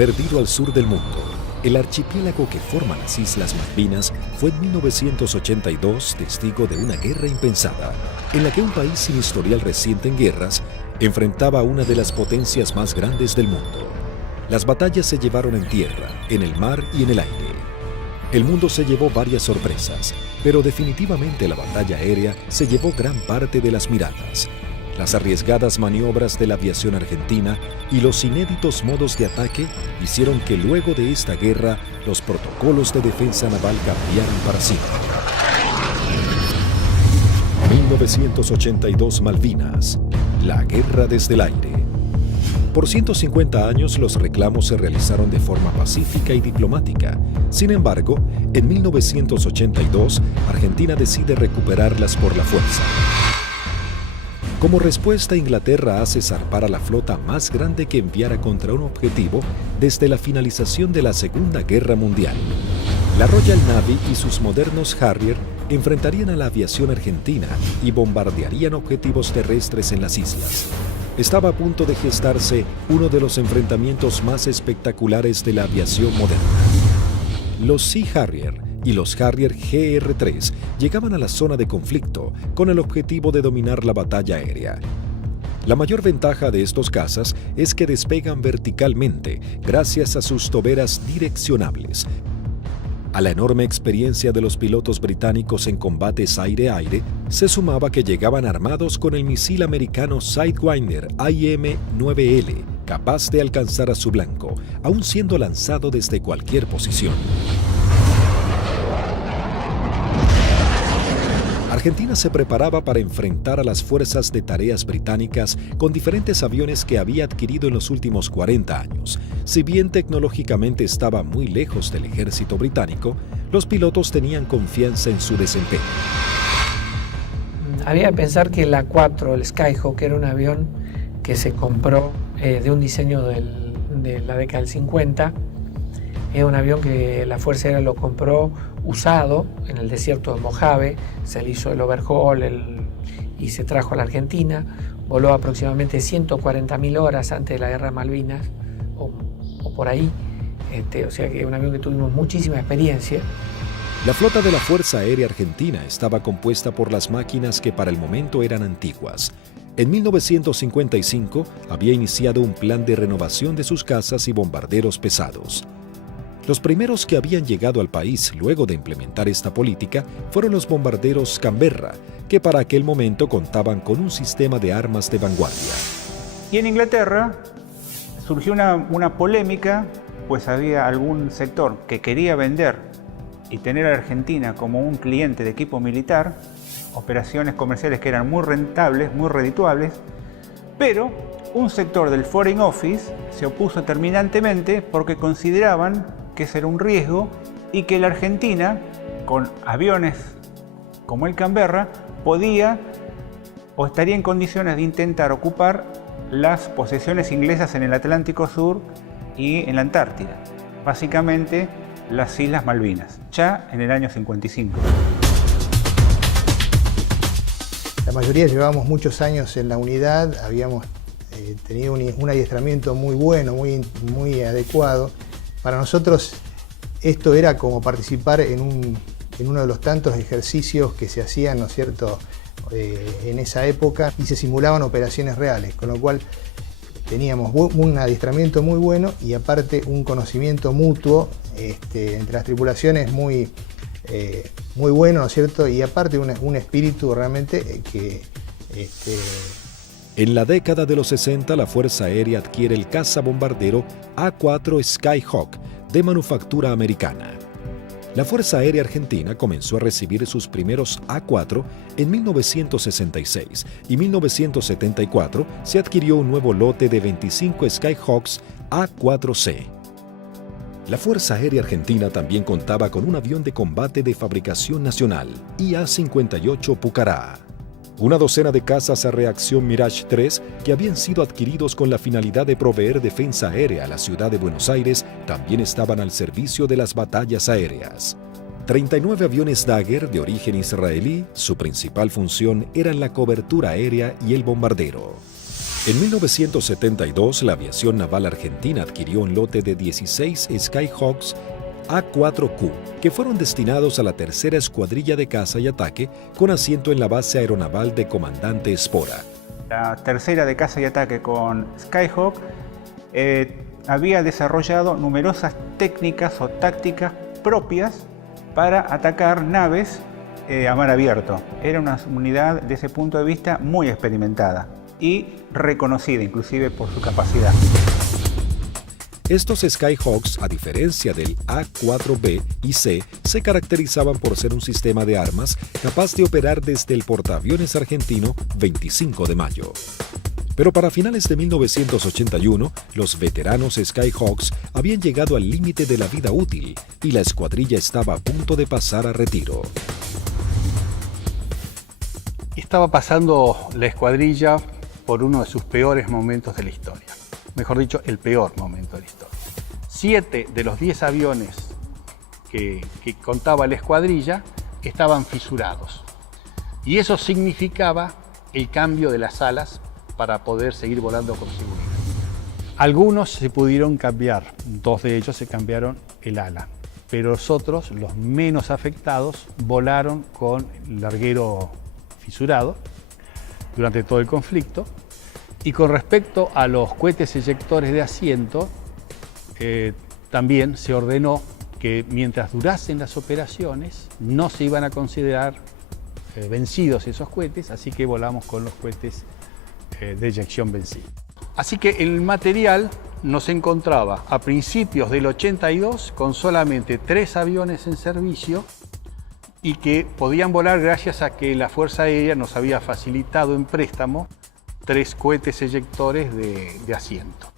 Perdido al sur del mundo, el archipiélago que forma las Islas Malvinas fue en 1982 testigo de una guerra impensada, en la que un país sin historial reciente en guerras enfrentaba a una de las potencias más grandes del mundo. Las batallas se llevaron en tierra, en el mar y en el aire. El mundo se llevó varias sorpresas, pero definitivamente la batalla aérea se llevó gran parte de las miradas. Las arriesgadas maniobras de la aviación argentina y los inéditos modos de ataque hicieron que luego de esta guerra los protocolos de defensa naval cambiaran para siempre. 1982 Malvinas, la guerra desde el aire. Por 150 años los reclamos se realizaron de forma pacífica y diplomática. Sin embargo, en 1982, Argentina decide recuperarlas por la fuerza. Como respuesta, Inglaterra hace zarpar a la flota más grande que enviara contra un objetivo desde la finalización de la Segunda Guerra Mundial. La Royal Navy y sus modernos Harrier enfrentarían a la aviación argentina y bombardearían objetivos terrestres en las islas. Estaba a punto de gestarse uno de los enfrentamientos más espectaculares de la aviación moderna. Los Sea Harrier y los Harrier GR-3 llegaban a la zona de conflicto con el objetivo de dominar la batalla aérea. La mayor ventaja de estos cazas es que despegan verticalmente gracias a sus toberas direccionables. A la enorme experiencia de los pilotos británicos en combates aire-aire, se sumaba que llegaban armados con el misil americano Sidewinder IM-9L, capaz de alcanzar a su blanco, aún siendo lanzado desde cualquier posición. Argentina se preparaba para enfrentar a las fuerzas de tareas británicas con diferentes aviones que había adquirido en los últimos 40 años. Si bien tecnológicamente estaba muy lejos del ejército británico, los pilotos tenían confianza en su desempeño. Había que pensar que el A4, el Skyhawk, era un avión que se compró de un diseño de la década del 50. Es un avión que la Fuerza Aérea lo compró usado en el desierto de Mojave, se le hizo el overhaul y se trajo a la Argentina. Voló aproximadamente 140.000 horas antes de la Guerra de Malvinas, o por ahí. O sea que es un avión que tuvimos muchísima experiencia. La flota de la Fuerza Aérea Argentina estaba compuesta por las máquinas que para el momento eran antiguas. En 1955 había iniciado un plan de renovación de sus cazas y bombarderos pesados. Los primeros que habían llegado al país luego de implementar esta política fueron los bombarderos Canberra, que para aquel momento contaban con un sistema de armas de vanguardia. Y en Inglaterra surgió una polémica, pues había algún sector que quería vender y tener a Argentina como un cliente de equipo militar, operaciones comerciales que eran muy rentables, muy redituables, pero un sector del Foreign Office se opuso terminantemente porque consideraban que ese era un riesgo y que la Argentina, con aviones como el Canberra, podía o estaría en condiciones de intentar ocupar las posesiones inglesas en el Atlántico Sur y en la Antártida, básicamente las Islas Malvinas, ya en el año 55. La mayoría llevábamos muchos años en la unidad, habíamos tenido un adiestramiento muy bueno, muy adecuado. Para nosotros esto era como participar en uno de los tantos ejercicios que se hacían, ¿no es cierto?, en esa época, y se simulaban operaciones reales, con lo cual teníamos un adiestramiento muy bueno y aparte un conocimiento mutuo entre las tripulaciones muy bueno, ¿no es cierto?, y aparte un espíritu realmente que... En la década de los 60, la Fuerza Aérea adquiere el cazabombardero A4 Skyhawk de manufactura americana. La Fuerza Aérea Argentina comenzó a recibir sus primeros A4 en 1966 y en 1974 se adquirió un nuevo lote de 25 Skyhawks A4C. La Fuerza Aérea Argentina también contaba con un avión de combate de fabricación nacional, IA-58 Pucará. Una docena de cazas a reacción Mirage 3 que habían sido adquiridos con la finalidad de proveer defensa aérea a la ciudad de Buenos Aires también estaban al servicio de las batallas aéreas. 39 aviones Dagger de origen israelí, su principal función era la cobertura aérea y el bombardero. En 1972, la aviación naval argentina adquirió un lote de 16 Skyhawks A4Q, que fueron destinados a la tercera escuadrilla de caza y ataque con asiento en la base aeronaval de Comandante Espora. La tercera de caza y ataque con Skyhawk había desarrollado numerosas técnicas o tácticas propias para atacar naves a mar abierto. Era una unidad desde ese punto de vista muy experimentada y reconocida inclusive por su capacidad. Estos Skyhawks, a diferencia del A4B y C, se caracterizaban por ser un sistema de armas capaz de operar desde el portaaviones argentino 25 de mayo. Pero para finales de 1981, los veteranos Skyhawks habían llegado al límite de la vida útil y la escuadrilla estaba a punto de pasar a retiro. Estaba pasando la escuadrilla por uno de sus peores momentos de la historia. Mejor dicho, el peor momento de la historia. 7 de los 10 aviones que contaba la escuadrilla estaban fisurados. Y eso significaba el cambio de las alas para poder seguir volando con seguridad. Algunos se pudieron cambiar, 2 de ellos se cambiaron el ala, pero los otros, los menos afectados, volaron con el larguero fisurado durante todo el conflicto. Y con respecto a los cohetes eyectores de asiento, también se ordenó que mientras durasen las operaciones no se iban a considerar vencidos esos cohetes, así que volamos con los cohetes de eyección vencida. Así que el material nos encontraba a principios del 82 con solamente 3 aviones en servicio y que podían volar gracias a que la Fuerza Aérea nos había facilitado en préstamo 3 cohetes eyectores de asiento.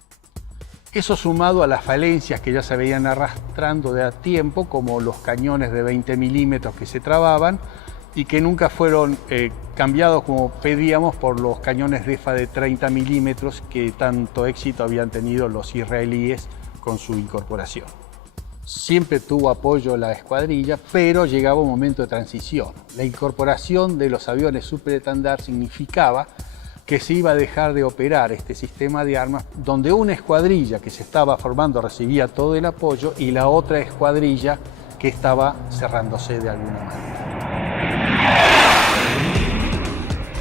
Eso sumado a las falencias que ya se veían arrastrando de a tiempo, como los cañones de 20 milímetros que se trababan y que nunca fueron cambiados como pedíamos por los cañones DEFA de 30 milímetros que tanto éxito habían tenido los israelíes con su incorporación. Siempre tuvo apoyo la escuadrilla, pero llegaba un momento de transición. La incorporación de los aviones superestandar significaba que se iba a dejar de operar este sistema de armas, donde una escuadrilla que se estaba formando recibía todo el apoyo y la otra escuadrilla que estaba cerrándose de alguna manera.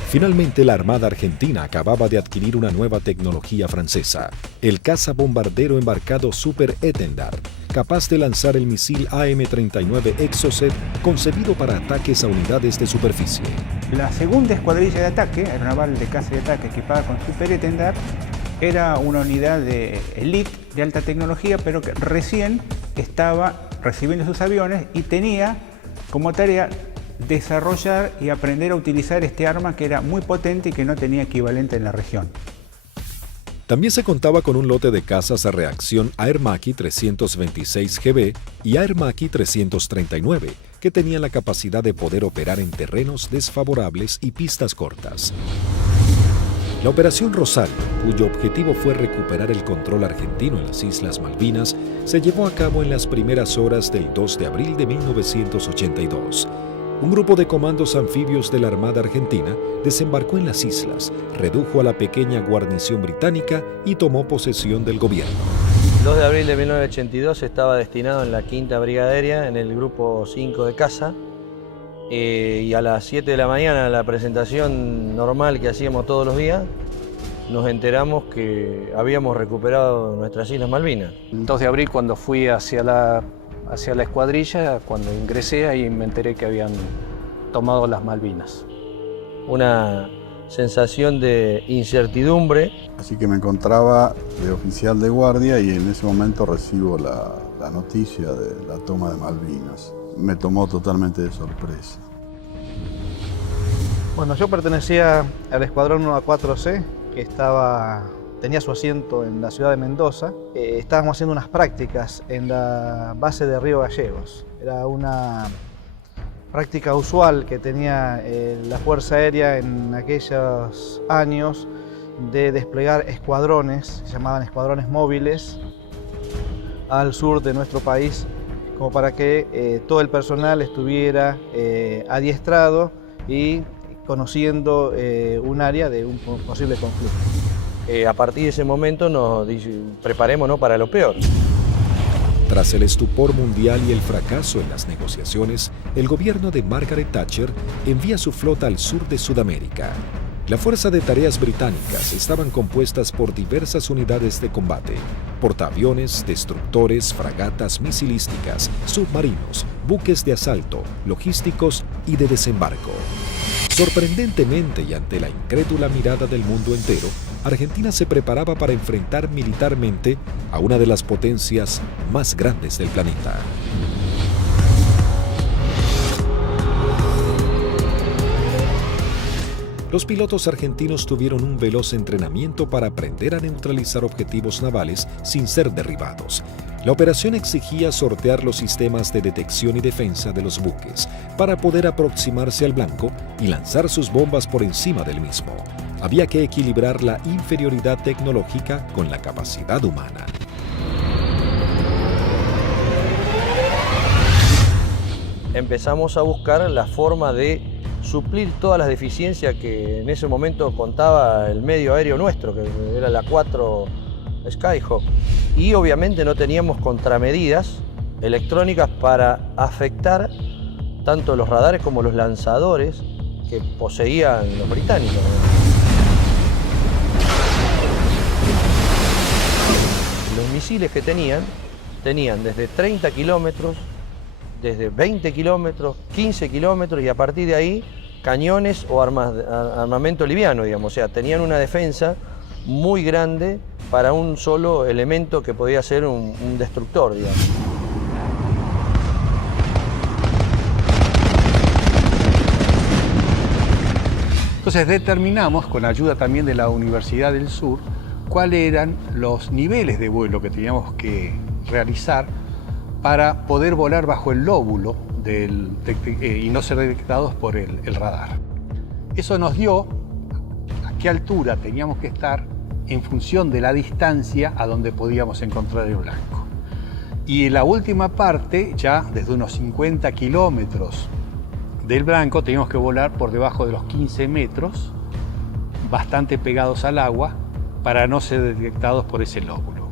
Finalmente, la Armada Argentina acababa de adquirir una nueva tecnología francesa, el cazabombardero embarcado Super Étendard, capaz de lanzar el misil AM-39 Exocet concebido para ataques a unidades de superficie. La segunda escuadrilla de ataque, aeronaval de caza y ataque equipada con Super Étendard, era una unidad de elite de alta tecnología, pero que recién estaba recibiendo sus aviones y tenía como tarea desarrollar y aprender a utilizar este arma que era muy potente y que no tenía equivalente en la región. También se contaba con un lote de cazas a reacción Air Macchi 326GB y Air Macchi 339, que tenían la capacidad de poder operar en terrenos desfavorables y pistas cortas. La Operación Rosario, cuyo objetivo fue recuperar el control argentino en las Islas Malvinas, se llevó a cabo en las primeras horas del 2 de abril de 1982. Un grupo de comandos anfibios de la Armada Argentina desembarcó en las islas, redujo a la pequeña guarnición británica y tomó posesión del gobierno. El 2 de abril de 1982 estaba destinado en la 5ª Brigada Aérea, en el grupo 5 de caza, y a las 7 de la mañana, en la presentación normal que hacíamos todos los días, nos enteramos que habíamos recuperado nuestras Islas Malvinas. El 2 de abril, cuando fui hacia la escuadrilla, cuando ingresé, ahí me enteré que habían tomado las Malvinas. Una sensación de incertidumbre. Así que me encontraba de oficial de guardia y en ese momento recibo la noticia de la toma de Malvinas. Me tomó totalmente de sorpresa. Bueno, yo pertenecía al escuadrón 1A4C, que tenía su asiento en la ciudad de Mendoza. Estábamos haciendo unas prácticas en la base de Río Gallegos. Era una práctica usual que tenía la Fuerza Aérea en aquellos años de desplegar escuadrones, se llamaban escuadrones móviles, al sur de nuestro país, como para que todo el personal estuviera adiestrado y conociendo un área de un posible conflicto. A partir de ese momento nos preparémonos para lo peor. Tras el estupor mundial y el fracaso en las negociaciones, el gobierno de Margaret Thatcher envía su flota al sur de Sudamérica. La Fuerza de Tareas Británicas estaban compuestas por diversas unidades de combate, portaaviones, destructores, fragatas misilísticas, submarinos, buques de asalto, logísticos y de desembarco. Sorprendentemente y ante la incrédula mirada del mundo entero, Argentina se preparaba para enfrentar militarmente a una de las potencias más grandes del planeta. Los pilotos argentinos tuvieron un veloz entrenamiento para aprender a neutralizar objetivos navales sin ser derribados. La operación exigía sortear los sistemas de detección y defensa de los buques para poder aproximarse al blanco y lanzar sus bombas por encima del mismo. Había que equilibrar la inferioridad tecnológica con la capacidad humana. Empezamos a buscar la forma de suplir todas las deficiencias que en ese momento contaba el medio aéreo nuestro, que era la 4 Skyhawk. Y obviamente no teníamos contramedidas electrónicas para afectar tanto los radares como los lanzadores que poseían los británicos. Los misiles que tenían desde 30 kilómetros, desde 20 kilómetros, 15 kilómetros y a partir de ahí cañones o armamento liviano, digamos. O sea, tenían una defensa muy grande para un solo elemento que podía ser un destructor, digamos. Entonces determinamos, con ayuda también de la Universidad del Sur, cuáles eran los niveles de vuelo que teníamos que realizar para poder volar bajo el lóbulo y no ser detectados por el radar. Eso nos dio a qué altura teníamos que estar en función de la distancia a donde podíamos encontrar el blanco. Y en la última parte, ya desde unos 50 kilómetros del blanco, teníamos que volar por debajo de los 15 metros, bastante pegados al agua, para no ser detectados por ese lóbulo.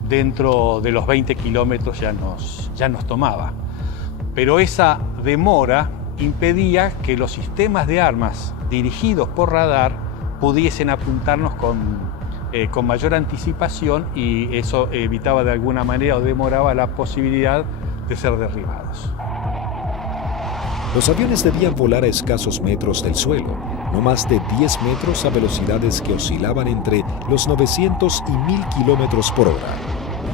Dentro de los 20 kilómetros ya nos tomaba. Pero esa demora impedía que los sistemas de armas dirigidos por radar pudiesen apuntarnos con mayor anticipación y eso evitaba de alguna manera o demoraba la posibilidad de ser derribados. Los aviones debían volar a escasos metros del suelo, no más de 10 metros a velocidades que oscilaban entre los 900 y 1000 kilómetros por hora.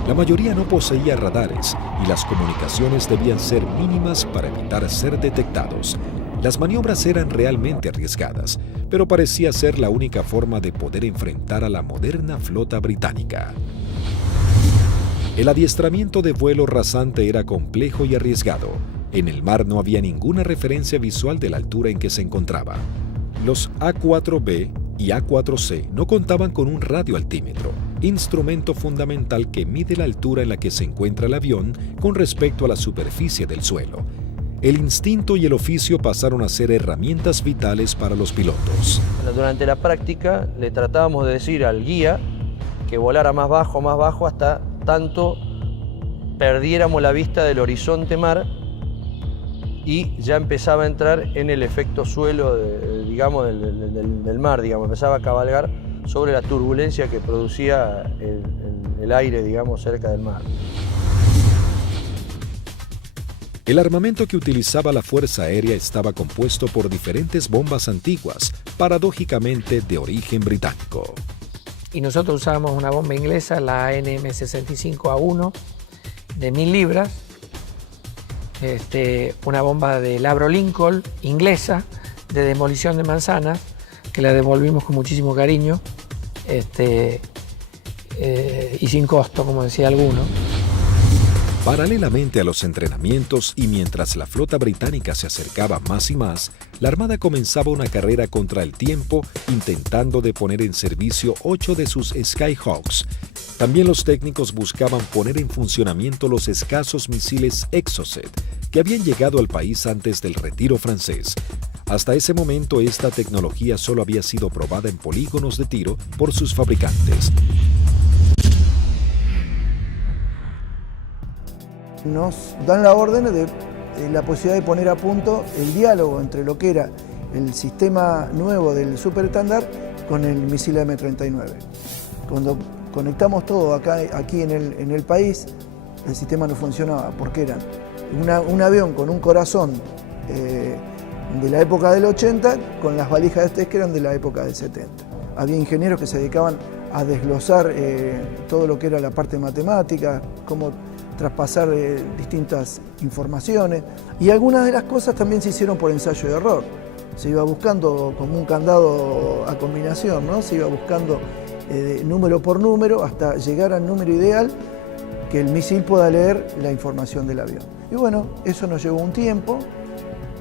La mayoría no poseía radares y las comunicaciones debían ser mínimas para evitar ser detectados. Las maniobras eran realmente arriesgadas, pero parecía ser la única forma de poder enfrentar a la moderna flota británica. El adiestramiento de vuelo rasante era complejo y arriesgado. En el mar no había ninguna referencia visual de la altura en que se encontraba. Los A4B y A4C no contaban con un radioaltímetro, instrumento fundamental que mide la altura en la que se encuentra el avión con respecto a la superficie del suelo. El instinto y el oficio pasaron a ser herramientas vitales para los pilotos. Durante la práctica le tratábamos de decir al guía que volara más bajo, hasta tanto perdiéramos la vista del horizonte mar y ya empezaba a entrar en el efecto suelo del mar, digamos, empezaba a cabalgar sobre la turbulencia que producía el aire, digamos, cerca del mar. El armamento que utilizaba la Fuerza Aérea estaba compuesto por diferentes bombas antiguas, paradójicamente de origen británico. Y nosotros usábamos una bomba inglesa, la ANM65A1, de 1000 libras, una bomba de Labro Lincoln, inglesa, de demolición de manzanas, que la devolvimos con muchísimo cariño y sin costo, como decía alguno. Paralelamente a los entrenamientos y mientras la flota británica se acercaba más y más, la Armada comenzaba una carrera contra el tiempo intentando de poner en servicio 8 de sus Skyhawks. También los técnicos buscaban poner en funcionamiento los escasos misiles Exocet que habían llegado al país antes del retiro francés. Hasta ese momento, esta tecnología solo había sido probada en polígonos de tiro por sus fabricantes. Nos dan la orden de la posibilidad de poner a punto el diálogo entre lo que era el sistema nuevo del super estándar con el misil M39. Cuando conectamos todo aquí en el país, el sistema no funcionaba porque era un avión con un corazón de la época del 80 con las valijas de test que eran de la época del 70. Había ingenieros que se dedicaban a desglosar todo lo que era la parte matemática, cómo traspasar distintas informaciones, y algunas de las cosas también se hicieron por ensayo y error. Se iba buscando como un candado a combinación, ¿no? Se iba buscando número por número hasta llegar al número ideal que el misil pueda leer la información del avión. Y bueno, eso nos llevó un tiempo,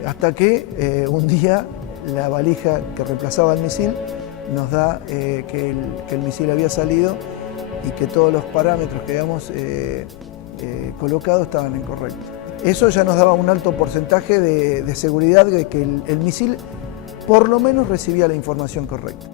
hasta que un día la valija que reemplazaba al misil nos da que el misil había salido y que todos los parámetros que habíamos colocado estaban incorrectos. Eso ya nos daba un alto porcentaje de seguridad de que el misil por lo menos recibía la información correcta.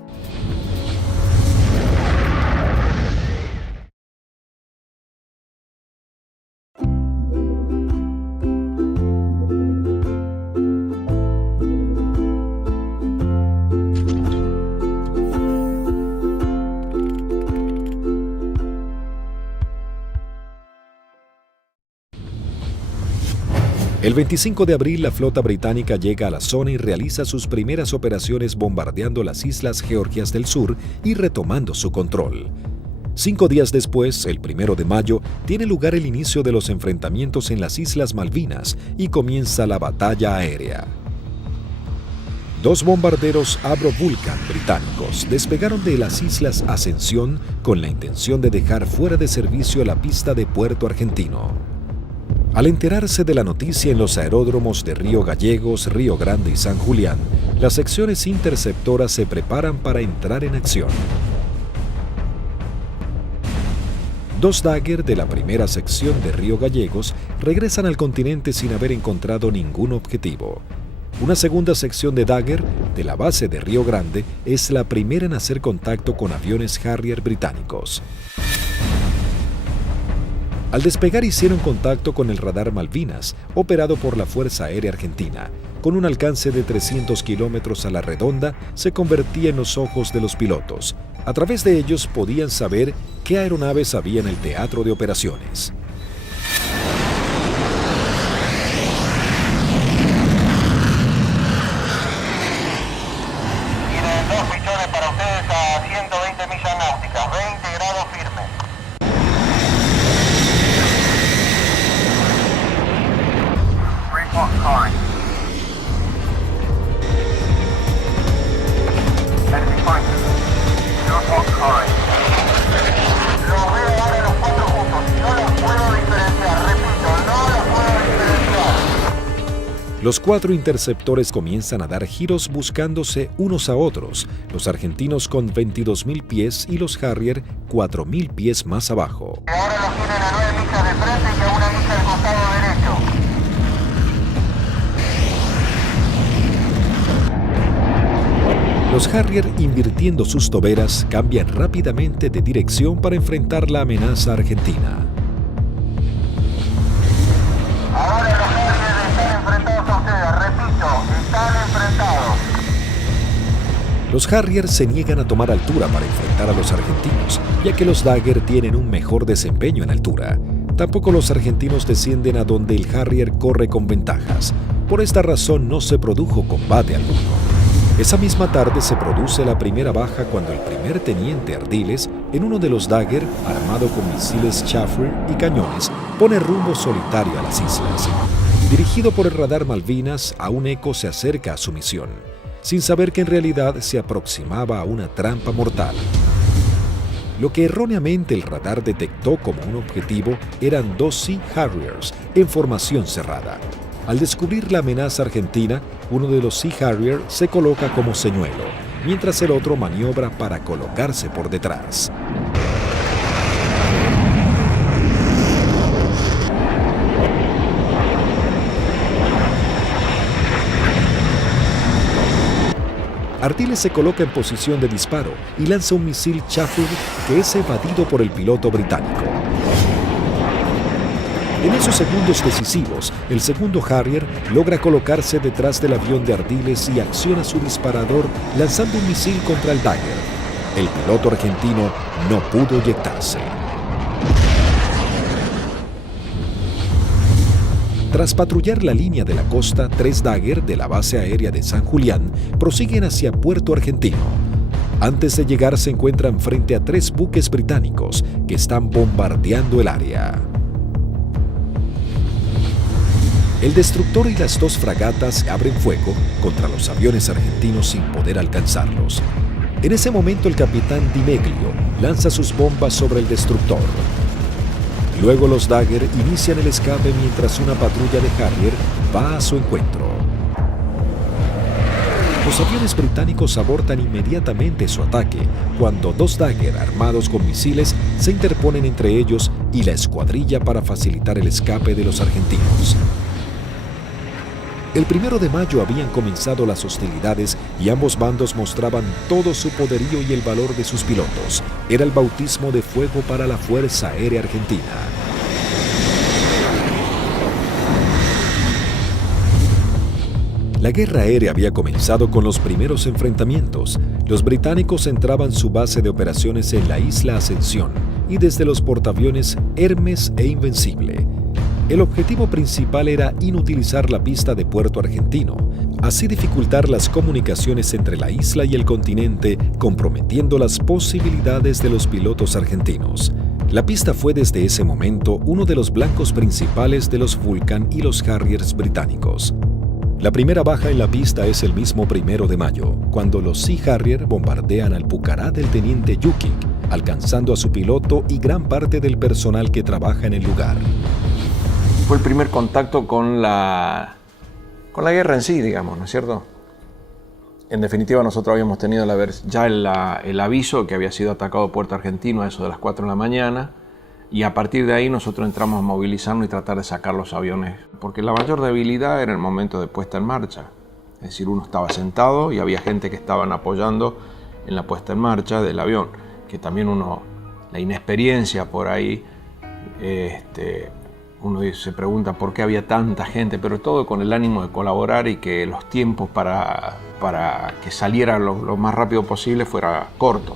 El 25 de abril, la flota británica llega a la zona y realiza sus primeras operaciones bombardeando las Islas Georgias del Sur y retomando su control. 5 días después, el 1 de mayo, tiene lugar el inicio de los enfrentamientos en las Islas Malvinas y comienza la batalla aérea. 2 bombarderos Avro Vulcan británicos despegaron de las Islas Ascensión con la intención de dejar fuera de servicio la pista de Puerto Argentino. Al enterarse de la noticia en los aeródromos de Río Gallegos, Río Grande y San Julián, las secciones interceptoras se preparan para entrar en acción. 2 Dagger de la primera sección de Río Gallegos regresan al continente sin haber encontrado ningún objetivo. Una segunda sección de Dagger de la base de Río Grande es la primera en hacer contacto con aviones Harrier británicos. Al despegar hicieron contacto con el radar Malvinas, operado por la Fuerza Aérea Argentina. Con un alcance de 300 kilómetros a la redonda, se convertía en los ojos de los pilotos. A través de ellos podían saber qué aeronaves había en el teatro de operaciones. Tienen 2 pichones para ustedes a 120 millas náuticas, 20 grados firme. Los veo ahora los 4 juntos, no los puedo diferenciar, repito, no los puedo diferenciar. Los 4 interceptores comienzan a dar giros buscándose unos a otros, los argentinos con 22.000 pies y los Harrier 4.000 pies más abajo. Ahora los tienen a 9 millas de frente y a 1 milla al costado derecho. Los Harrier, invirtiendo sus toberas, cambian rápidamente de dirección para enfrentar la amenaza argentina. Ahora los Harrier están enfrentados a ustedes, repito, están enfrentados. Los Harrier se niegan a tomar altura para enfrentar a los argentinos, ya que los Dagger tienen un mejor desempeño en altura. Tampoco los argentinos descienden a donde el Harrier corre con ventajas. Por esta razón no se produjo combate alguno. Esa misma tarde se produce la primera baja cuando el primer teniente Ardiles, en uno de los Dagger, armado con misiles Chaffir y cañones, pone rumbo solitario a las islas. Dirigido por el radar Malvinas, a un eco se acerca a su misión, sin saber que en realidad se aproximaba a una trampa mortal. Lo que erróneamente el radar detectó como un objetivo eran 2 Sea Harriers en formación cerrada. Al descubrir la amenaza argentina, uno de los Sea Harrier se coloca como señuelo, mientras el otro maniobra para colocarse por detrás. Ardiles se coloca en posición de disparo y lanza un misil Chafford que es evadido por el piloto británico. En esos segundos decisivos, el segundo Harrier logra colocarse detrás del avión de Ardiles y acciona su disparador lanzando un misil contra el Dagger. El piloto argentino no pudo eyectarse. Tras patrullar la línea de la costa, 3 Dagger de la base aérea de San Julián prosiguen hacia Puerto Argentino. Antes de llegar se encuentran frente a 3 buques británicos que están bombardeando el área. El destructor y las 2 fragatas abren fuego contra los aviones argentinos sin poder alcanzarlos. En ese momento el capitán Di Meglio lanza sus bombas sobre el destructor. Luego los Dagger inician el escape mientras una patrulla de Harrier va a su encuentro. Los aviones británicos abortan inmediatamente su ataque cuando 2 Dagger armados con misiles se interponen entre ellos y la escuadrilla para facilitar el escape de los argentinos. El 1 de mayo habían comenzado las hostilidades y ambos bandos mostraban todo su poderío y el valor de sus pilotos. Era el bautismo de fuego para la Fuerza Aérea Argentina. La guerra aérea había comenzado con los primeros enfrentamientos. Los británicos entraban su base de operaciones en la isla Ascensión y desde los portaaviones Hermes e Invencible. El objetivo principal era inutilizar la pista de Puerto Argentino, así dificultar las comunicaciones entre la isla y el continente, comprometiendo las posibilidades de los pilotos argentinos. La pista fue desde ese momento uno de los blancos principales de los Vulcan y los Harriers británicos. La primera baja en la pista es el mismo 1 de mayo, cuando los Sea Harrier bombardean al Pucará del teniente Yukik, alcanzando a su piloto y gran parte del personal que trabaja en el lugar. Fue el primer contacto con la guerra en sí, digamos, ¿no es cierto? En definitiva, nosotros habíamos tenido ya el aviso que había sido atacado Puerto Argentino a eso de las 4 de la mañana, y a partir de ahí nosotros entramos a movilizarnos y tratar de sacar los aviones, porque la mayor debilidad era el momento de puesta en marcha. Es decir, uno estaba sentado y había gente que estaban apoyando en la puesta en marcha del avión, que también la inexperiencia por ahí, uno se pregunta por qué había tanta gente, pero todo con el ánimo de colaborar y que los tiempos para que saliera lo más rápido posible fuera corto.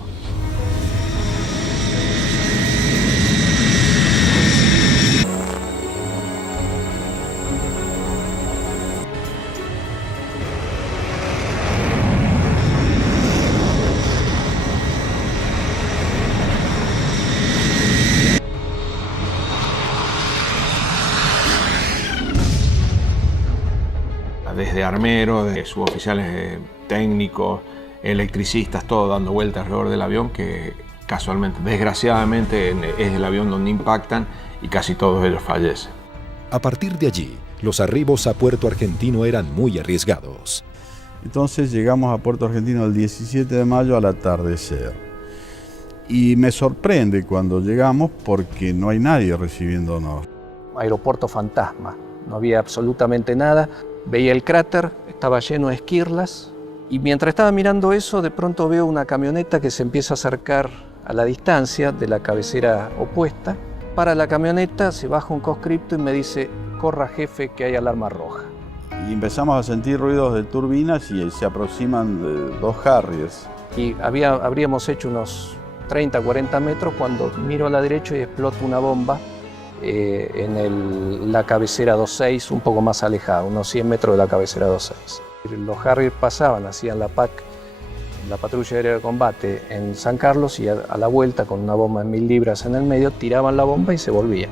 Desde armeros, de suboficiales técnicos, electricistas, todo dando vueltas alrededor del avión, que casualmente, desgraciadamente, es el avión donde impactan y casi todos ellos fallecen. A partir de allí, los arribos a Puerto Argentino eran muy arriesgados. Entonces llegamos a Puerto Argentino el 17 de mayo al atardecer. Y me sorprende cuando llegamos porque no hay nadie recibiéndonos. Aeropuerto fantasma, no había absolutamente nada. Veía el cráter, estaba lleno de esquirlas, y mientras estaba mirando eso, de pronto veo una camioneta que se empieza a acercar a la distancia de la cabecera opuesta. Para la camioneta, se baja un conscripto y me dice: corra jefe, que hay alarma roja. Y empezamos a sentir ruidos de turbinas y se aproximan 2 Harriers. Y habríamos hecho unos 30, 40 metros cuando miro a la derecha y explota una bomba en la cabecera 26, un poco más alejada, unos 100 metros de la cabecera 26. Los Harrier pasaban, hacían la PAC, la patrulla aérea de combate en San Carlos, y a la vuelta con una bomba de 1000 libras en el medio, tiraban la bomba y se volvían.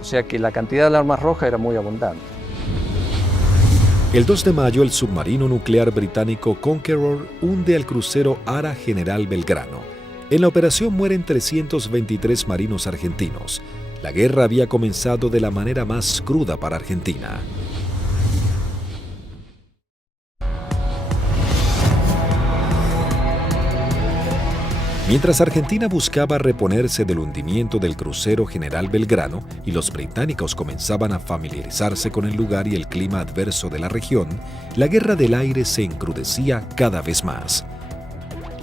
O sea que la cantidad de alarmas rojas era muy abundante. El 2 de mayo, el submarino nuclear británico Conqueror hunde al crucero Ara General Belgrano. En la operación mueren 323 marinos argentinos. La guerra había comenzado de la manera más cruda para Argentina. Mientras Argentina buscaba reponerse del hundimiento del crucero General Belgrano y los británicos comenzaban a familiarizarse con el lugar y el clima adverso de la región, la guerra del aire se encrudecía cada vez más.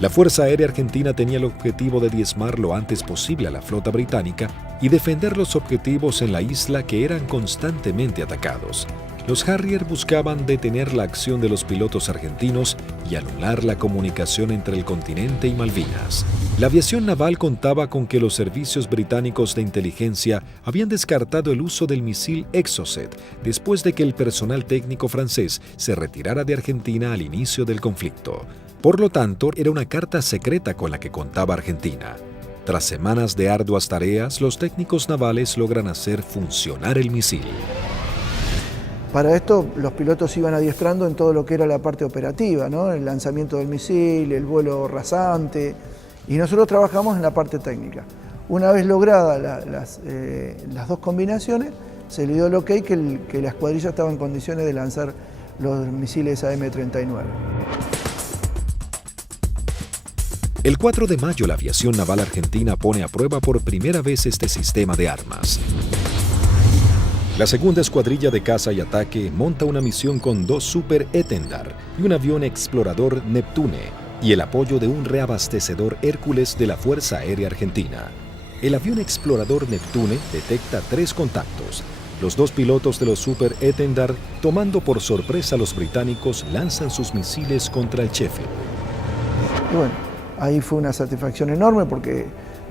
La Fuerza Aérea Argentina tenía el objetivo de diezmar lo antes posible a la flota británica y defender los objetivos en la isla que eran constantemente atacados. Los Harrier buscaban detener la acción de los pilotos argentinos y anular la comunicación entre el continente y Malvinas. La aviación naval contaba con que los servicios británicos de inteligencia habían descartado el uso del misil Exocet después de que el personal técnico francés se retirara de Argentina al inicio del conflicto. Por lo tanto, era una carta secreta con la que contaba Argentina. Tras semanas de arduas tareas, los técnicos navales logran hacer funcionar el misil. Para esto, los pilotos iban adiestrando en todo lo que era la parte operativa, ¿no? El lanzamiento del misil, el vuelo rasante, y nosotros trabajamos en la parte técnica. Una vez logradas las dos combinaciones, se le dio el ok que la escuadrilla estaba en condiciones de lanzar los misiles AM-39. El 4 de mayo, la aviación naval argentina pone a prueba por primera vez este sistema de armas. La segunda escuadrilla de caza y ataque monta una misión con 2 Super Etendard y un avión explorador Neptune y el apoyo de un reabastecedor Hércules de la Fuerza Aérea Argentina. El avión explorador Neptune detecta 3 contactos. Los 2 pilotos de los Super Etendard, tomando por sorpresa a los británicos, lanzan sus misiles contra el Sheffield. Y bueno, ahí fue una satisfacción enorme porque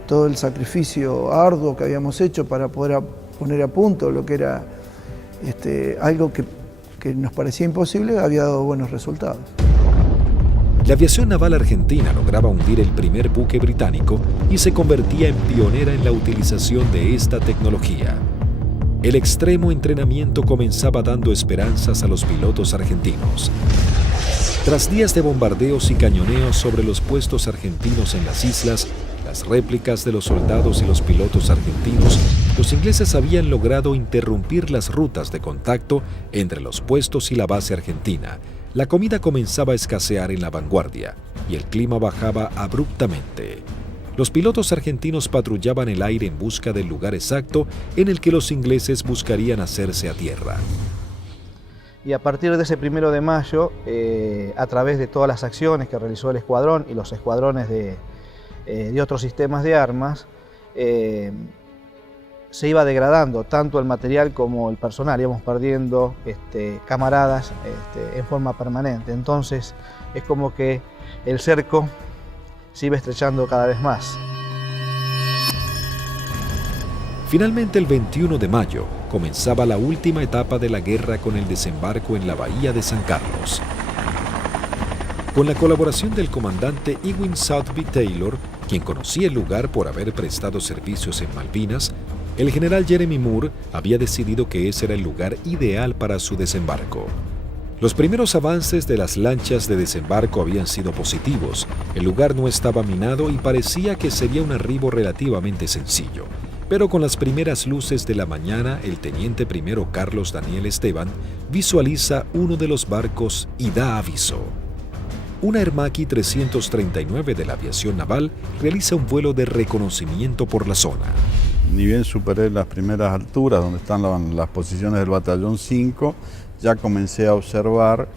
todo el sacrificio arduo que habíamos hecho para poder poner a punto lo que era algo que nos parecía imposible, había dado buenos resultados. La aviación naval argentina lograba hundir el primer buque británico y se convertía en pionera en la utilización de esta tecnología. El extremo entrenamiento comenzaba dando esperanzas a los pilotos argentinos. Tras días de bombardeos y cañoneos sobre los puestos argentinos en las islas, las réplicas de los soldados y los pilotos argentinos, los ingleses habían logrado interrumpir las rutas de contacto entre los puestos y la base argentina. La comida comenzaba a escasear en la vanguardia y el clima bajaba abruptamente. Los pilotos argentinos patrullaban el aire en busca del lugar exacto en el que los ingleses buscarían hacerse a tierra. Y a partir de ese 1 de mayo, a través de todas las acciones que realizó el escuadrón y los escuadrones de otros sistemas de armas, se iba degradando tanto el material como el personal, íbamos perdiendo camaradas en forma permanente. Entonces es como que el cerco se iba estrechando cada vez más. Finalmente, el 21 de mayo, comenzaba la última etapa de la guerra con el desembarco en la bahía de San Carlos. Con la colaboración del comandante Ewing Southby Taylor, quien conocía el lugar por haber prestado servicios en Malvinas, el general Jeremy Moore había decidido que ese era el lugar ideal para su desembarco. Los primeros avances de las lanchas de desembarco habían sido positivos. El lugar no estaba minado y parecía que sería un arribo relativamente sencillo. Pero con las primeras luces de la mañana, el teniente primero Carlos Daniel Esteban visualiza uno de los barcos y da aviso. Una Hermaki 339 de la aviación naval realiza un vuelo de reconocimiento por la zona. Ni bien superé las primeras alturas donde están las posiciones del batallón 5, ya comencé a observar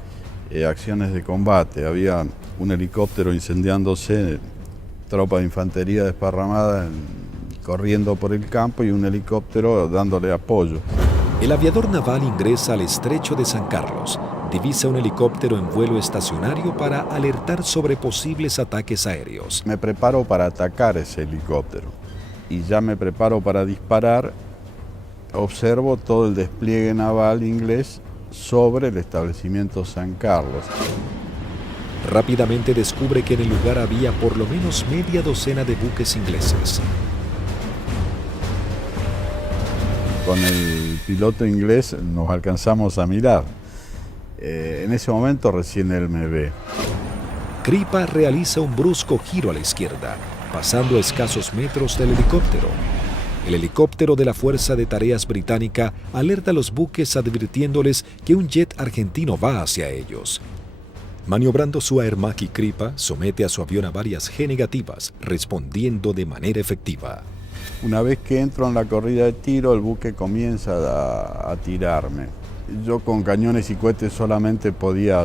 acciones de combate. Había un helicóptero incendiándose, tropa de infantería desparramada corriendo por el campo y un helicóptero dándole apoyo. El aviador naval ingresa al estrecho de San Carlos, divisa un helicóptero en vuelo estacionario para alertar sobre posibles ataques aéreos. Me preparo para atacar ese helicóptero y ya me preparo para disparar. Observo todo el despliegue naval inglés sobre el establecimiento San Carlos. Rápidamente descubre que en el lugar había por lo menos media docena de buques ingleses. Con el piloto inglés nos alcanzamos a mirar. En ese momento recién él me ve. Kripa realiza un brusco giro a la izquierda, pasando a escasos metros del helicóptero. El helicóptero de la Fuerza de Tareas Británica alerta a los buques advirtiéndoles que un jet argentino va hacia ellos. Maniobrando su Aermacchi Kripa, somete a su avión a varias G negativas, respondiendo de manera efectiva. Una vez que entro en la corrida de tiro, el buque comienza a tirarme. Yo con cañones y cohetes solamente podía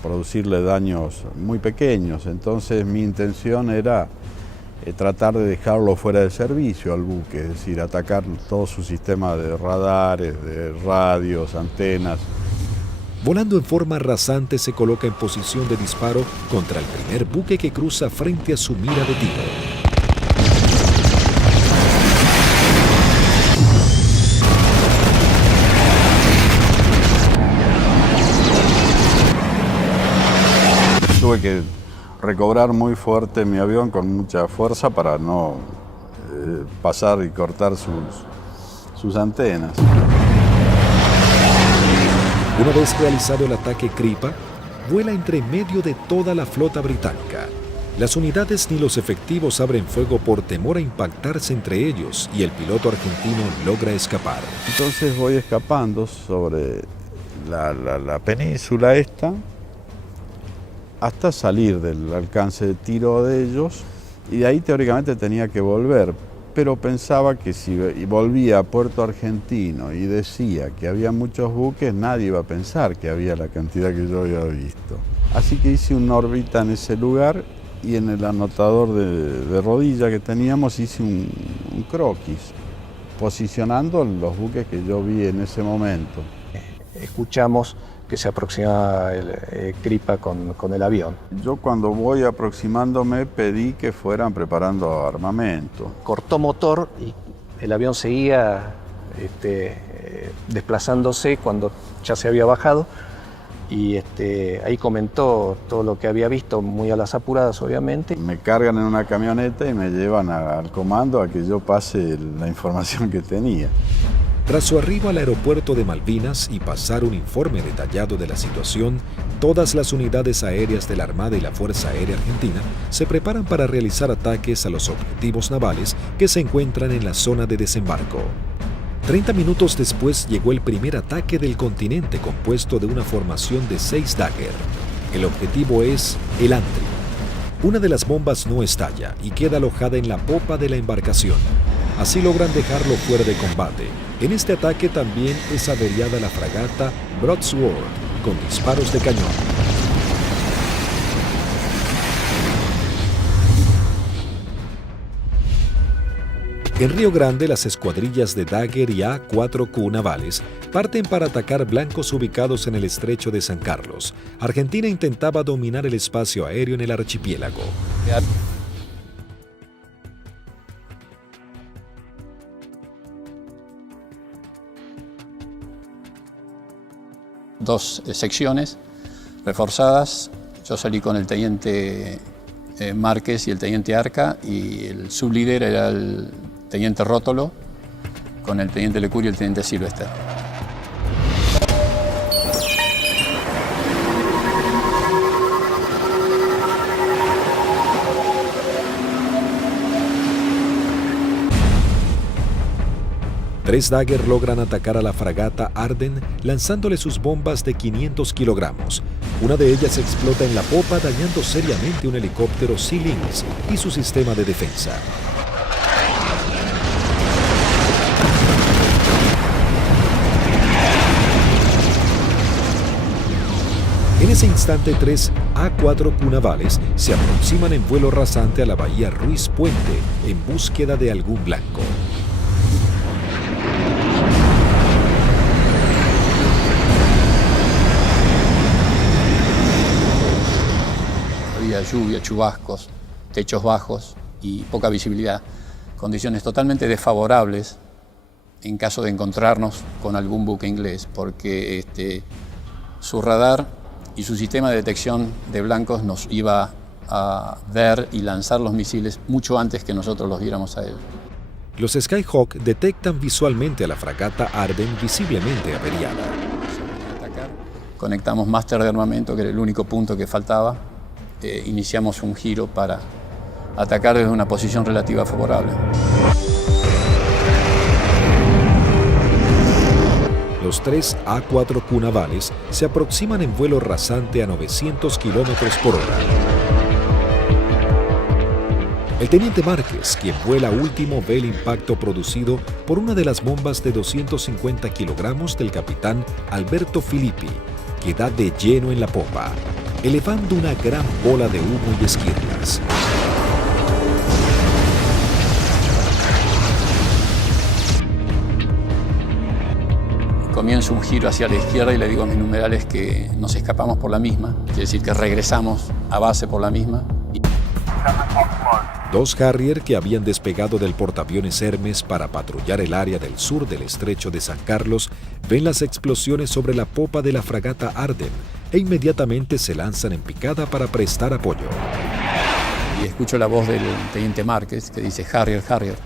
producirle daños muy pequeños, entonces mi intención era tratar de dejarlo fuera de servicio al buque, es decir, atacar todo su sistema de radares, de radios, antenas. Volando en forma rasante, se coloca en posición de disparo contra el primer buque que cruza frente a su mira de tiro. Tuve que recobrar muy fuerte mi avión con mucha fuerza para no pasar y cortar sus antenas. Una vez realizado el ataque Kripa, vuela entre medio de toda la flota británica. Las unidades ni los efectivos abren fuego por temor a impactarse entre ellos y el piloto argentino logra escapar. Entonces voy escapando sobre la península esta hasta salir del alcance de tiro de ellos y de ahí teóricamente tenía que volver. Pero pensaba que si volvía a Puerto Argentino y decía que había muchos buques, nadie iba a pensar que había la cantidad que yo había visto. Así que hice una órbita en ese lugar y en el anotador de rodilla que teníamos hice un croquis, posicionando los buques que yo vi en ese momento. Escuchamos que se aproximaba el Kripa con el avión. Yo cuando voy aproximándome pedí que fueran preparando armamento. Cortó motor y el avión seguía desplazándose cuando ya se había bajado y ahí comentó todo lo que había visto, muy a las apuradas obviamente. Me cargan en una camioneta y me llevan al comando a que yo pase la información que tenía. Tras su arribo al aeropuerto de Malvinas y pasar un informe detallado de la situación, todas las unidades aéreas de la Armada y la Fuerza Aérea Argentina se preparan para realizar ataques a los objetivos navales que se encuentran en la zona de desembarco. 30 minutos después llegó el primer ataque del continente compuesto de una formación de 6 Dagger. El objetivo es el Antrim. Una de las bombas no estalla y queda alojada en la popa de la embarcación. Así logran dejarlo fuera de combate. En este ataque también es averiada la fragata Broadsword con disparos de cañón. En Río Grande, las escuadrillas de Dagger y A-4Q navales parten para atacar blancos ubicados en el estrecho de San Carlos. Argentina intentaba dominar el espacio aéreo en el archipiélago. Dos secciones reforzadas. Yo salí con el teniente Márquez y el teniente Arca y el sublíder era el teniente Rótolo con el teniente Lecuri y el teniente Silvester. Tres Dagger logran atacar a la fragata Arden lanzándole sus bombas de 500 kilogramos. Una de ellas explota en la popa dañando seriamente un helicóptero Sea Lynx y su sistema de defensa. En ese instante, 3 A-4Q navales se aproximan en vuelo rasante a la bahía Ruiz Puente en búsqueda de algún blanco. Había lluvia, chubascos, techos bajos y poca visibilidad, condiciones totalmente desfavorables en caso de encontrarnos con algún buque inglés, porque su radar y su sistema de detección de blancos nos iba a ver y lanzar los misiles mucho antes que nosotros los viéramos a él. Los Skyhawk detectan visualmente a la fragata Arden visiblemente averiada. Conectamos máster de armamento, que era el único punto que faltaba. Iniciamos un giro para atacar desde una posición relativa favorable. Los Los 3 A4Q navales se aproximan en vuelo rasante a 900 kilómetros por hora. El teniente Márquez, quien vuela último, ve el impacto producido por una de las bombas de 250 kilogramos del capitán Alberto Filippi, que da de lleno en la popa, elevando una gran bola de humo y esquirlas. Comienzo un giro hacia la izquierda y le digo a mis numerales que nos escapamos por la misma, quiere decir que regresamos a base por la misma. 2 Harrier que habían despegado del portaaviones Hermes para patrullar el área del sur del estrecho de San Carlos ven las explosiones sobre la popa de la fragata Arden e inmediatamente se lanzan en picada para prestar apoyo. Y escucho la voz del teniente Márquez que dice Harrier, Harrier.